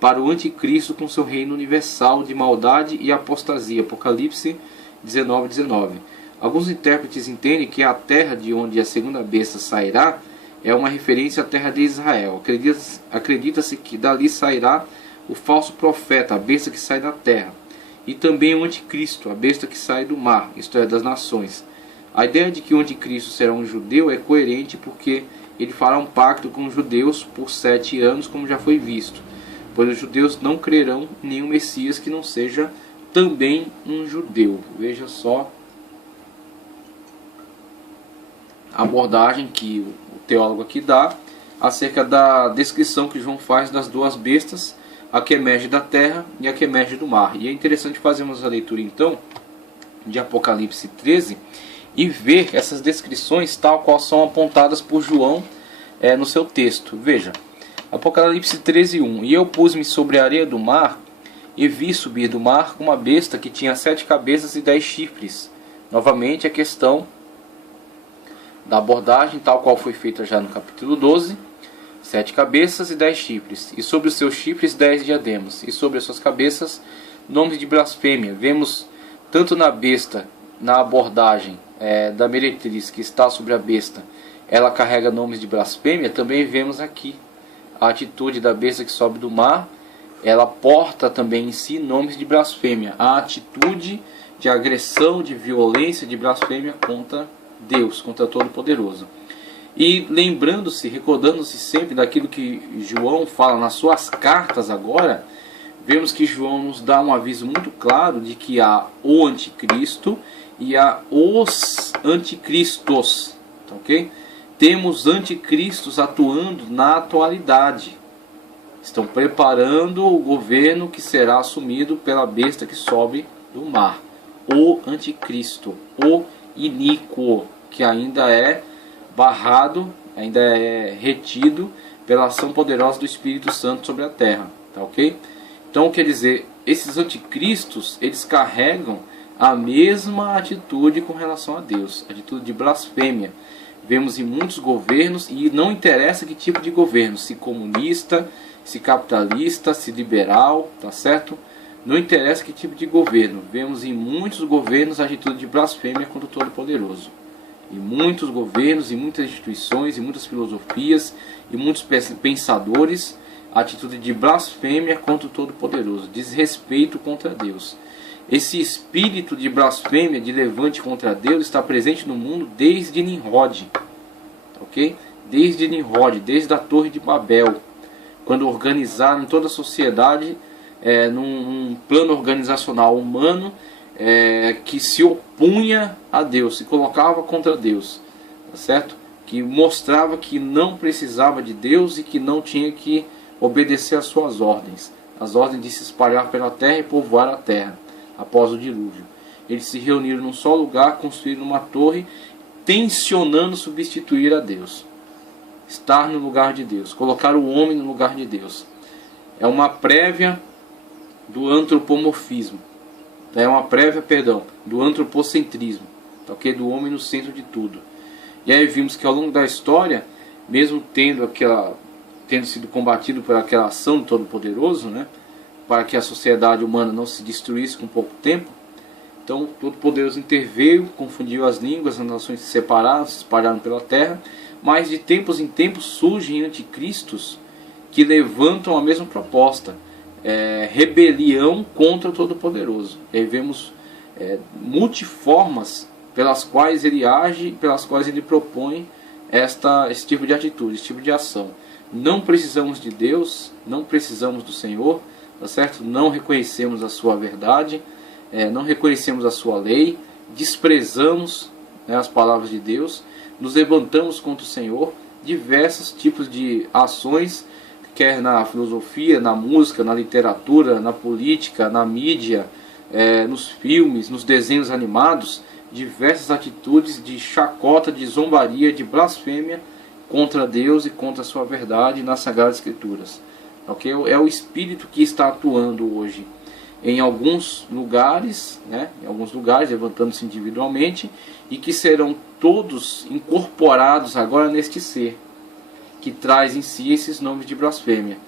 para o anticristo com seu reino universal de maldade e apostasia. Apocalipse 19:19. Alguns intérpretes entendem que a terra de onde a segunda besta sairá é uma referência à terra de Israel. Acredita-se que dali sairá o falso profeta, a besta que sai da terra, e também o anticristo, a besta que sai do mar, isto é, das nações. A ideia de que o anticristo será um judeu é coerente porque ele fará um pacto com os judeus por 7 anos, como já foi visto, pois os judeus não crerão em nenhum Messias que não seja também um judeu. Veja só a abordagem que o teólogo aqui dá acerca da descrição que João faz das duas bestas, a que emerge da terra e a que emerge do mar. E é interessante fazermos a leitura então de Apocalipse 13 e ver essas descrições tal qual são apontadas por João no seu texto. Veja, Apocalipse 13:1. E eu pus-me sobre a areia do mar, e vi subir do mar uma besta que tinha 7 cabeças e 10 chifres. Novamente a questão da abordagem, tal qual foi feita já no capítulo 12. 7 cabeças e 10 chifres. E sobre os seus chifres 10 diademas. E sobre as suas cabeças nomes de blasfêmia. Vemos tanto na besta, na abordagem da meretriz que está sobre a besta, ela carrega nomes de blasfêmia. Também vemos aqui a atitude da besta que sobe do mar, ela porta também em si nomes de blasfêmia. A atitude de agressão, de violência, de blasfêmia contra Deus, contra Todo-Poderoso. E lembrando-se, recordando-se sempre daquilo que João fala nas suas cartas agora, vemos que João nos dá um aviso muito claro de que há o anticristo e há os anticristos, tá, ok? Temos anticristos atuando na atualidade. Estão preparando o governo que será assumido pela besta que sobe do mar. O anticristo, o iníquo, que ainda é barrado, ainda é retido pela ação poderosa do Espírito Santo sobre a terra, tá, ok? Então, quer dizer, esses anticristos, eles carregam a mesma atitude com relação a Deus, atitude de blasfêmia. Vemos em muitos governos, e não interessa que tipo de governo, se comunista, se capitalista, se liberal, tá certo? Não interessa que tipo de governo, vemos em muitos governos a atitude de blasfêmia contra o Todo-Poderoso. Em muitos governos, em muitas instituições, em muitas filosofias, e muitos pensadores, a atitude de blasfêmia contra o Todo-Poderoso, desrespeito contra Deus. Esse espírito de blasfêmia, de levante contra Deus, está presente no mundo desde Nimrod, ok? Desde Nimrod, desde a Torre de Babel, quando organizaram toda a sociedade num plano organizacional humano que se opunha a Deus, se colocava contra Deus, tá certo? Que mostrava que não precisava de Deus e que não tinha que obedecer às suas ordens, as ordens de se espalhar pela terra e povoar a terra após o dilúvio. Eles se reuniram num só lugar, construíram uma torre, tensionando substituir a Deus, estar no lugar de Deus, colocar o homem no lugar de Deus. É uma prévia do antropomorfismo, é uma prévia, do antropocentrismo, okay? Do homem no centro de tudo. E aí vimos que ao longo da história, mesmo tendo sido combatido por aquela ação do Todo-Poderoso, né, para que a sociedade humana não se destruísse com pouco tempo, então o Todo-Poderoso interveio, confundiu as línguas, as nações se separaram, se espalharam pela terra, mas de tempos em tempos surgem anticristos que levantam a mesma proposta, rebelião contra o Todo-Poderoso. E aí vemos multiformas pelas quais ele age, pelas quais ele propõe esse tipo de atitude, esse tipo de ação. Não precisamos de Deus, não precisamos do Senhor, tá certo? Não reconhecemos a sua verdade, não reconhecemos a sua lei, desprezamos, né, as palavras de Deus, nos levantamos contra o Senhor, diversos tipos de ações, quer na filosofia, na música, na literatura, na política, na mídia, nos filmes, nos desenhos animados, diversas atitudes de chacota, de zombaria, de blasfêmia contra Deus e contra a sua verdade nas Sagradas Escrituras. Okay? É o Espírito que está atuando hoje em alguns lugares, né? Em alguns lugares, levantando-se individualmente, e que serão todos incorporados agora neste ser, que traz em si esses nomes de blasfêmia.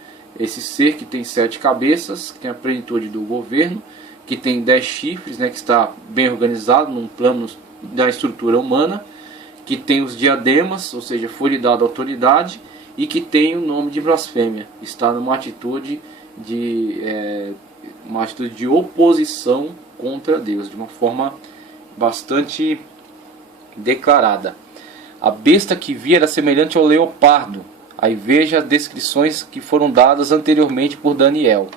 Esse ser que tem 7 cabeças, que tem a plenitude do governo, que tem 10 chifres, né, que está bem organizado num plano da estrutura humana, que tem os diademas, ou seja, foi-lhe dada autoridade, e que tem o nome de blasfêmia. Está numa atitude de oposição contra Deus, de uma forma bastante declarada. A besta que vi era semelhante ao leopardo. Aí veja as descrições que foram dadas anteriormente por Daniel.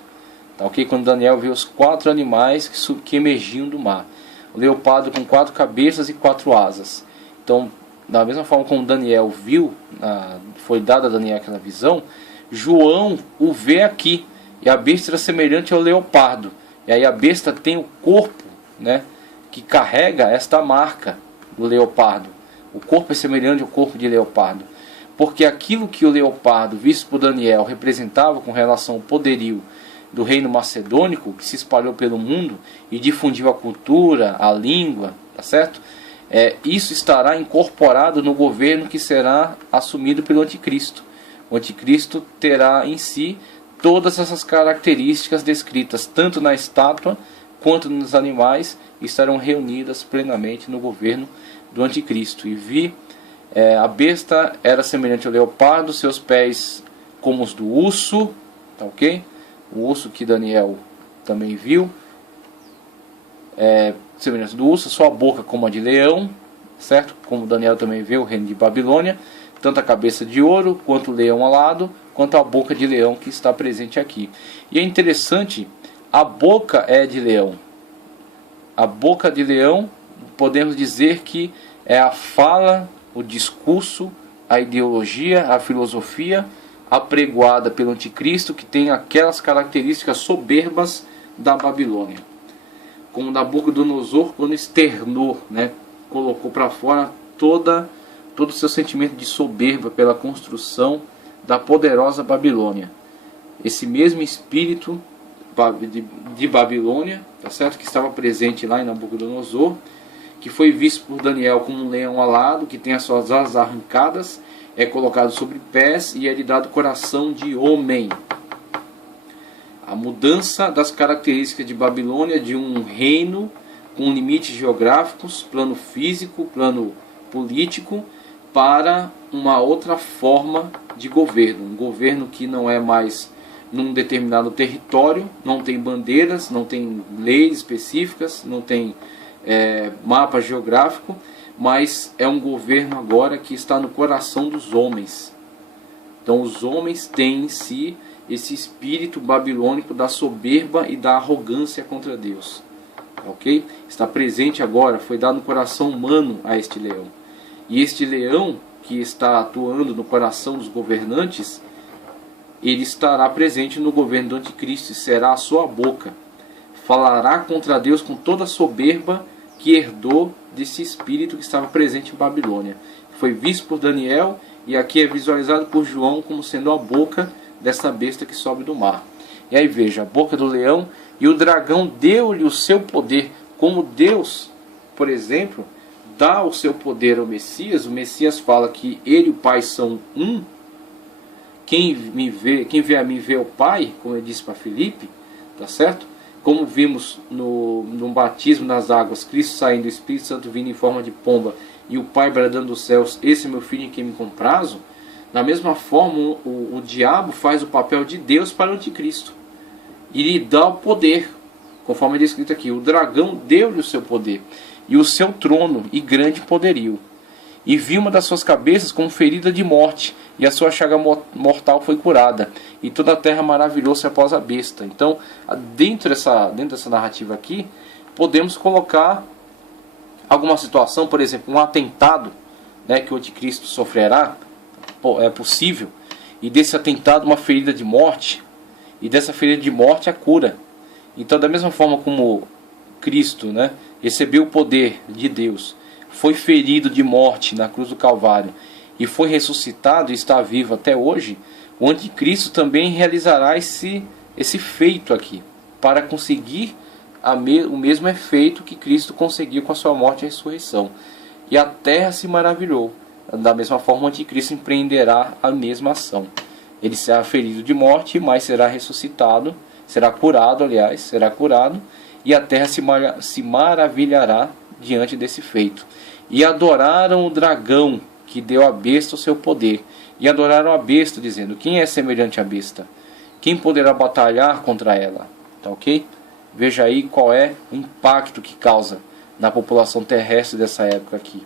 Tá, ok? Quando Daniel viu os 4 animais que emergiam do mar. O leopardo com 4 cabeças e 4 asas. Então, da mesma forma como Daniel viu, foi dada a Daniel aquela visão, João o vê aqui. E a besta era semelhante ao leopardo. E aí a besta tem o corpo, né, que carrega esta marca do leopardo. O corpo é semelhante ao corpo de leopardo. porque aquilo que o leopardo, visto por Daniel, representava com relação ao poderio do reino macedônico, que se espalhou pelo mundo e difundiu a cultura, a língua, tá certo? Isso estará incorporado no governo que será assumido pelo anticristo. O anticristo terá em si todas essas características descritas tanto na estátua quanto nos animais, estarão reunidas plenamente no governo do anticristo. E vi, a besta era semelhante ao leopardo, seus pés como os do urso, tá ok? O urso que Daniel também viu, semelhante do urso, sua boca como a de leão, certo? Como Daniel também viu o reino de Babilônia, tanto a cabeça de ouro, quanto o leão alado, quanto a boca de leão que está presente aqui. E é interessante, a boca é de leão. A boca de leão, podemos dizer que é a fala, o discurso, a ideologia, a filosofia apregoada pelo anticristo, que tem aquelas características soberbas da Babilônia. Como Nabucodonosor, quando externou, né, colocou para fora todo o seu sentimento de soberba pela construção da poderosa Babilônia. Esse mesmo espírito de Babilônia, tá certo? Que estava presente lá em Nabucodonosor, que foi visto por Daniel como um leão alado, que tem as suas asas arrancadas, é colocado sobre pés e é lhe dado coração de homem. A mudança das características de Babilônia, de um reino com limites geográficos, plano físico, plano político, para uma outra forma de governo. Um governo que não é mais num determinado território, não tem bandeiras, não tem leis específicas, não tem mapa geográfico, mas é um governo agora que está no coração dos homens. Então os homens têm em si esse espírito babilônico da soberba e da arrogância contra Deus. Ok? Está presente agora, foi dado no coração humano a este leão. E este leão que está atuando no coração dos governantes, ele estará presente no governo do anticristo e será a sua boca. Falará contra Deus com toda a soberba que herdou desse espírito que estava presente em Babilônia. Foi visto por Daniel e aqui é visualizado por João como sendo a boca dessa besta que sobe do mar. E aí veja, a boca do leão, e o dragão deu-lhe o seu poder. Como Deus, por exemplo, dá o seu poder ao Messias, o Messias fala que ele e o Pai são um. Quem vê a mim vê o Pai, como ele disse para Filipe, tá certo? Como vimos no batismo nas águas, Cristo saindo, o Espírito Santo vindo em forma de pomba, e o Pai bradando dos céus, esse é meu filho em quem me comprazo. Da mesma forma, o diabo faz o papel de Deus para o anticristo. E lhe dá o poder, conforme é descrito aqui. O dragão deu-lhe o seu poder, e o seu trono, e grande poderio. E viu uma das suas cabeças como ferida de morte, e a sua chaga mortal foi curada. E toda a terra maravilhou-se após a besta. Então, dentro dessa narrativa aqui, podemos colocar alguma situação, por exemplo, um atentado, né, que o anticristo sofrerá, é possível, e desse atentado uma ferida de morte, e dessa ferida de morte a cura. Então, da mesma forma como Cristo, né, recebeu o poder de Deus, foi ferido de morte na cruz do Calvário e foi ressuscitado e está vivo até hoje, o anticristo também realizará esse feito aqui, para conseguir o mesmo efeito que Cristo conseguiu com a sua morte e ressurreição. E a terra se maravilhou. Da mesma forma, o anticristo empreenderá a mesma ação. Ele será ferido de morte, mas será ressuscitado, será curado, e a terra se maravilhará diante desse feito. E adoraram o dragão, que deu à besta o seu poder. E adoraram a besta, dizendo: quem é semelhante à besta? Quem poderá batalhar contra ela? Tá ok? Veja aí qual é o impacto que causa na população terrestre dessa época aqui.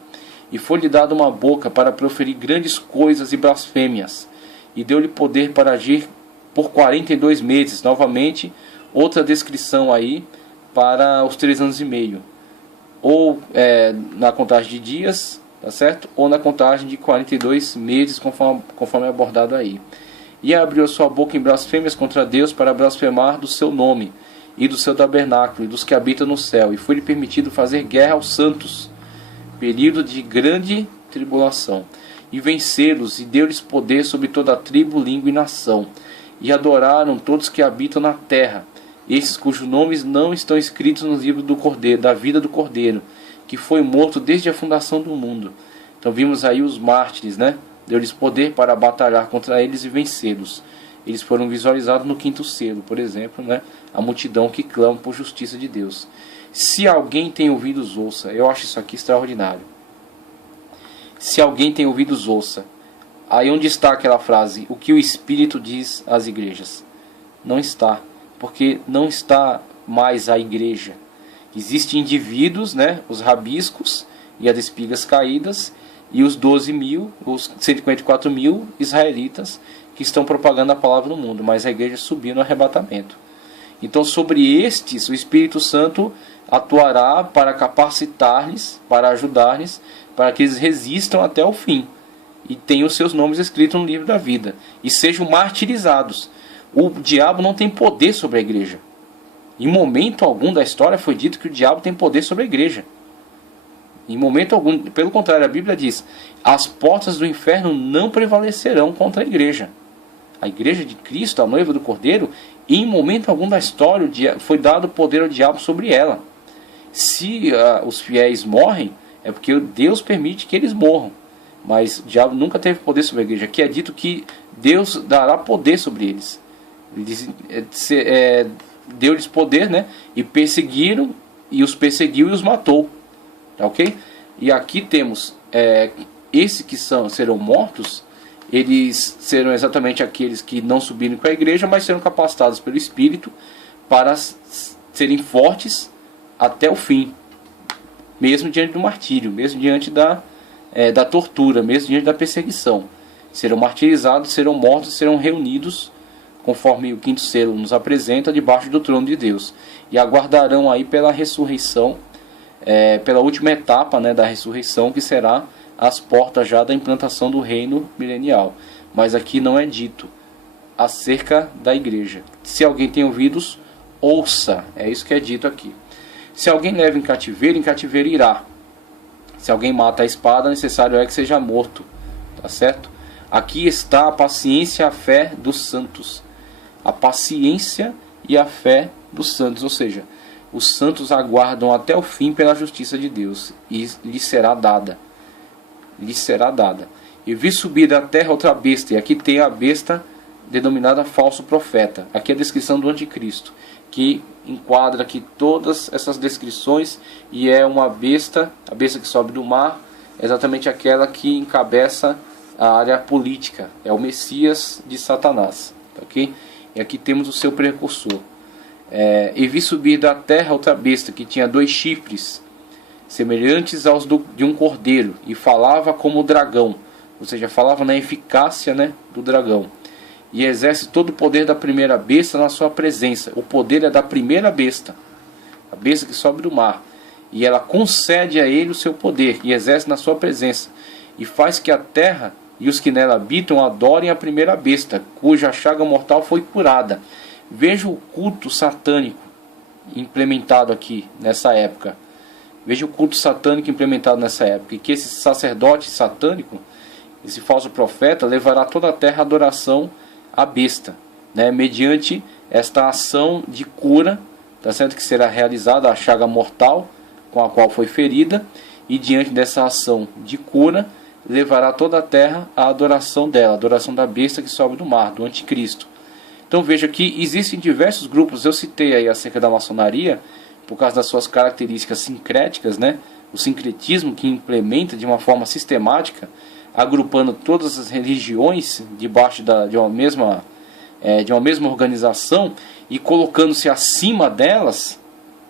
E foi-lhe dada uma boca para proferir grandes coisas e blasfêmias. E deu-lhe poder para agir por 42 meses. Novamente, outra descrição aí para os 3 anos e meio. Ou na contagem de dias, tá certo? Ou na contagem de 42 meses, conforme é abordado aí. E abriu a sua boca em blasfêmias contra Deus para blasfemar do seu nome e do seu tabernáculo e dos que habitam no céu. E foi-lhe permitido fazer guerra aos santos, período de grande tribulação. e vencê-los, e deu-lhes poder sobre toda a tribo, língua e nação. E adoraram todos que habitam na terra, esses cujos nomes não estão escritos no livro do Cordeiro, da vida do Cordeiro, que foi morto desde a fundação do mundo. Então vimos aí os mártires, né? Deu-lhes poder para batalhar contra eles e vencê-los. Eles foram visualizados no quinto selo, por exemplo, né? A multidão que clama por justiça de Deus. Se alguém tem ouvidos, ouça. Eu acho isso aqui extraordinário. Se alguém tem ouvidos, ouça. Aí onde está aquela frase? O que o Espírito diz às igrejas? Não está. Porque não está mais a igreja. Existem indivíduos, né? Os rabiscos e as espigas caídas. E os 12.000, os 154.000 israelitas que estão propagando a palavra no mundo. Mas a igreja subiu no arrebatamento. Então sobre estes o Espírito Santo atuará para capacitar-lhes, para ajudar-lhes, para que eles resistam até o fim. E tenham seus nomes escritos no livro da vida. E sejam martirizados. O diabo não tem poder sobre a igreja. Em momento algum da história foi dito que o diabo tem poder sobre a igreja. Em momento algum, pelo contrário, a Bíblia diz: as portas do inferno não prevalecerão contra a igreja. A igreja de Cristo, a noiva do Cordeiro, em momento algum da história foi dado poder ao diabo sobre ela. Se os fiéis morrem, é porque Deus permite que eles morram. Mas o diabo nunca teve poder sobre a igreja. Aqui é dito que Deus dará poder sobre eles. Deu-lhes poder, né? E perseguiram, e os perseguiu e os matou. Tá ok? E aqui temos esses que serão mortos. Eles serão exatamente aqueles que não subiram com a igreja, mas serão capacitados pelo Espírito para serem fortes até o fim. Mesmo diante do martírio, mesmo diante da tortura, mesmo diante da perseguição. Serão martirizados, serão mortos, serão reunidos, conforme o quinto selo nos apresenta, debaixo do trono de Deus. E aguardarão aí pela ressurreição, pela última etapa, né, da ressurreição, que será as portas já da implantação do reino milenial. Mas aqui não é dito acerca da igreja. Se alguém tem ouvidos, ouça. É isso que é dito aqui. Se alguém leva em cativeiro irá. Se alguém mata a espada, necessário é que seja morto. Tá certo? Aqui está a paciência e a fé dos santos. A paciência e a fé dos santos. Ou seja, os santos aguardam até o fim pela justiça de Deus. E lhes será dada. Lhes será dada. E vi subir da terra outra besta. E aqui tem a besta denominada falso profeta. Aqui é a descrição do anticristo, que enquadra aqui todas essas descrições. E é uma besta, a besta que sobe do mar, exatamente aquela que encabeça a área política. É o Messias de Satanás. Ok? E aqui temos o seu precursor. E vi subir da terra outra besta que tinha 2 chifres, semelhantes aos de um cordeiro, e falava como o dragão, ou seja, falava na eficácia, né, do dragão, e exerce todo o poder da primeira besta na sua presença. O poder é da primeira besta, a besta que sobe do mar, e ela concede a ele o seu poder, e exerce na sua presença, e faz que a terra e os que nela habitam adorem a primeira besta, cuja chaga mortal foi curada. Veja o culto satânico implementado aqui nessa época. Veja o culto satânico implementado nessa época. E que esse sacerdote satânico, esse falso profeta, levará toda a terra à adoração à besta, né? Mediante esta ação de cura, tá certo? Que será realizada a chaga mortal com a qual foi ferida. E diante dessa ação de cura, levará toda a terra à adoração dela, a adoração da besta que sobe do mar, do anticristo. Então veja que existem diversos grupos. Eu citei aí acerca da maçonaria, por causa das suas características sincréticas, né? O sincretismo que implementa de uma forma sistemática, agrupando todas as religiões debaixo de uma mesma organização e colocando-se acima delas,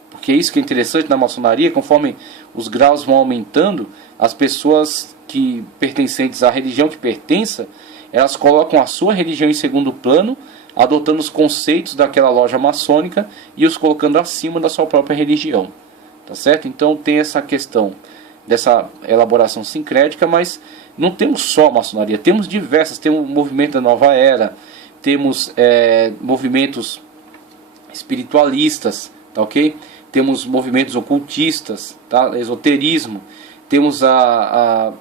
porque é isso que é interessante na maçonaria. Conforme os graus vão aumentando, as pessoas que pertencentes à religião que pertença, elas colocam a sua religião em segundo plano, adotando os conceitos daquela loja maçônica e os colocando acima da sua própria religião. Tá certo? Então tem essa questão dessa elaboração sincrética, mas não temos só a maçonaria, temos diversas. Temos o movimento da Nova Era, temos movimentos espiritualistas, tá ok? Temos movimentos ocultistas, tá? Esoterismo, temos a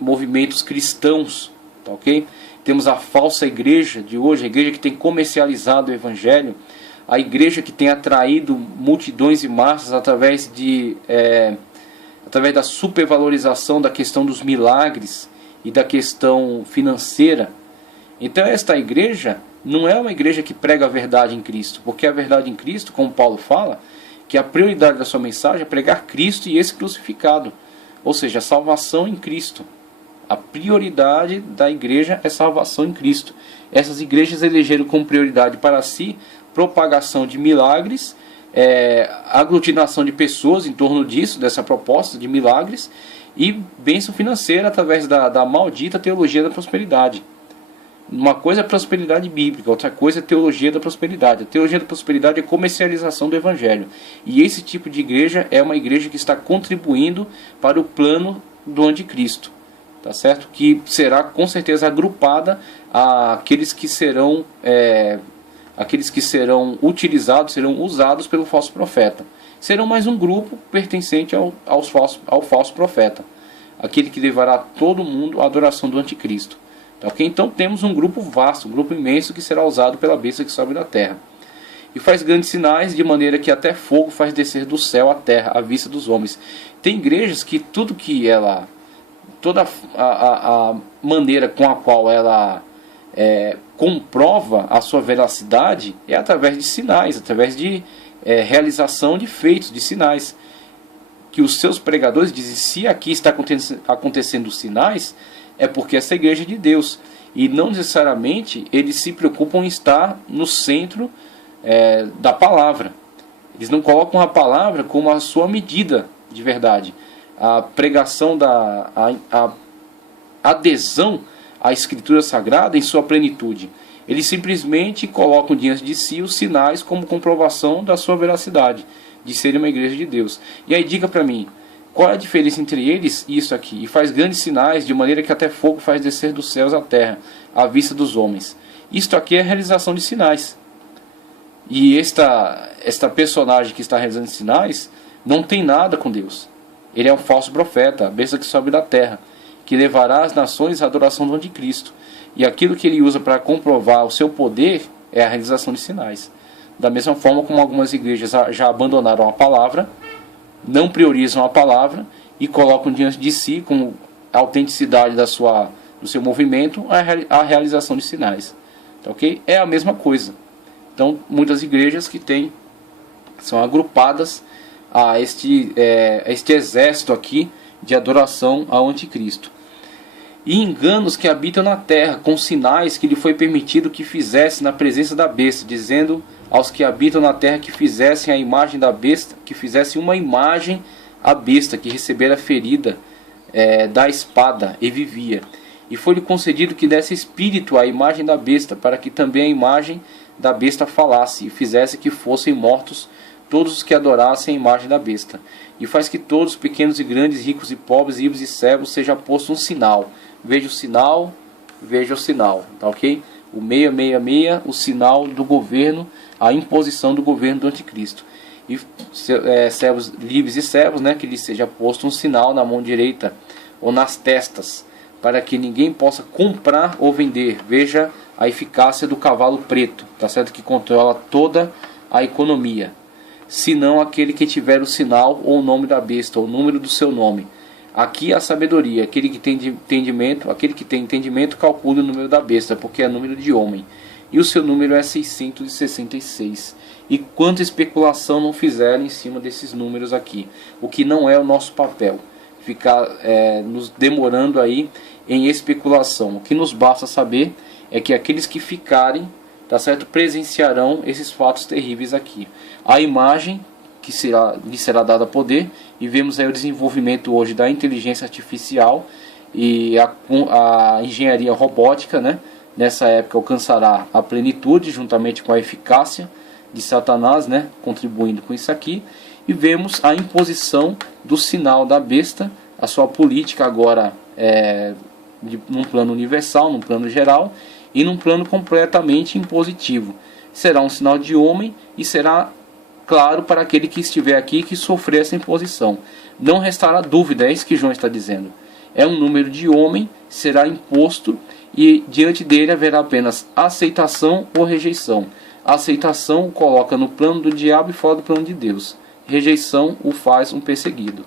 movimentos cristãos, tá ok? Temos a falsa igreja de hoje, a igreja que tem comercializado o evangelho, a igreja que tem atraído multidões e massas através da supervalorização da questão dos milagres e da questão financeira. Então esta igreja não é uma igreja que prega a verdade em Cristo, porque a verdade em Cristo, como Paulo fala, que a prioridade da sua mensagem é pregar Cristo e esse crucificado, ou seja, a salvação em Cristo. A prioridade da igreja é salvação em Cristo. Essas igrejas elegeram como prioridade para si propagação de milagres, aglutinação de pessoas em torno disso, dessa proposta de milagres, e bênção financeira através da maldita teologia da prosperidade. Uma coisa é prosperidade bíblica, outra coisa é teologia da prosperidade. A teologia da prosperidade é comercialização do evangelho. E esse tipo de igreja é uma igreja que está contribuindo para o plano do anticristo, tá certo? Que será com certeza agrupada àqueles que serão utilizados, serão usados pelo falso profeta. Serão mais um grupo pertencente ao falso profeta, aquele que levará todo mundo à adoração do anticristo. Tá, okay? Então temos um grupo vasto, um grupo imenso que será usado pela besta que sobe da terra. E faz grandes sinais, de maneira que até fogo faz descer do céu à terra, à vista dos homens. Tem igrejas que toda a maneira com a qual ela comprova a sua veracidade é através de sinais, através de realização de feitos, de sinais. Que os seus pregadores dizem, se aqui está acontecendo sinais, é porque essa igreja é de Deus. E não necessariamente eles se preocupam em estar no centro da palavra. Eles não colocam a palavra como a sua medida de verdade. A pregação, a adesão à Escritura Sagrada em sua plenitude. Eles simplesmente colocam diante de si os sinais como comprovação da sua veracidade, de serem uma igreja de Deus. E aí diga para mim, qual é a diferença entre eles e isso aqui? E faz grandes sinais, de maneira que até fogo faz descer dos céus à terra, à vista dos homens. Isto aqui é a realização de sinais. E esta personagem que está realizando sinais não tem nada com Deus. Ele é um falso profeta, a besta que sobe da terra, que levará as nações à adoração do anticristo. E aquilo que ele usa para comprovar o seu poder é a realização de sinais. Da mesma forma como algumas igrejas já abandonaram a palavra, não priorizam a palavra e colocam diante de si, como a autenticidade do seu movimento, a realização de sinais. Tá, okay? É a mesma coisa. Então, muitas igrejas que são agrupadas a este exército aqui de adoração ao anticristo. E enganos que habitam na terra, com sinais que lhe foi permitido que fizesse na presença da besta, dizendo aos que habitam na terra que fizessem a imagem da besta, que fizessem uma imagem à besta, que recebera a ferida da espada e vivia. E foi-lhe concedido que desse espírito à imagem da besta, para que também a imagem da besta falasse, e fizesse que fossem mortos todos os que adorassem a imagem da besta. E faz que todos, pequenos e grandes, ricos e pobres, livres e servos, seja posto um sinal. Veja o sinal, veja o sinal, tá ok? O 666, o sinal do governo, a imposição do governo do anticristo. E servos livres e servos, né, que lhe seja posto um sinal na mão direita ou nas testas, para que ninguém possa comprar ou vender. Veja a eficácia do cavalo preto, tá certo? Que controla toda a economia. Senão aquele que tiver o sinal ou o nome da besta, ou o número do seu nome. Aqui a sabedoria, aquele que tem entendimento calcula o número da besta, porque é número de homem. E o seu número é 666. E quanta especulação não fizeram em cima desses números aqui. O que não é o nosso papel. Ficar nos demorando aí em especulação. O que nos basta saber é que aqueles que ficarem, tá certo, presenciarão esses fatos terríveis aqui. A imagem que lhe será dada poder, e vemos aí o desenvolvimento hoje da inteligência artificial e a engenharia robótica, né? Nessa época alcançará a plenitude juntamente com a eficácia de Satanás, né? Contribuindo com isso aqui. E vemos a imposição do sinal da besta, a sua política agora num plano universal, num plano geral e num plano completamente impositivo. Será um sinal de homem e será claro para aquele que estiver aqui que sofrer essa imposição. não restará dúvida, é isso que João está dizendo. É um número de homem, será imposto, e diante dele haverá apenas aceitação ou rejeição. A aceitação o coloca no plano do diabo e fora do plano de Deus. Rejeição o faz um perseguido.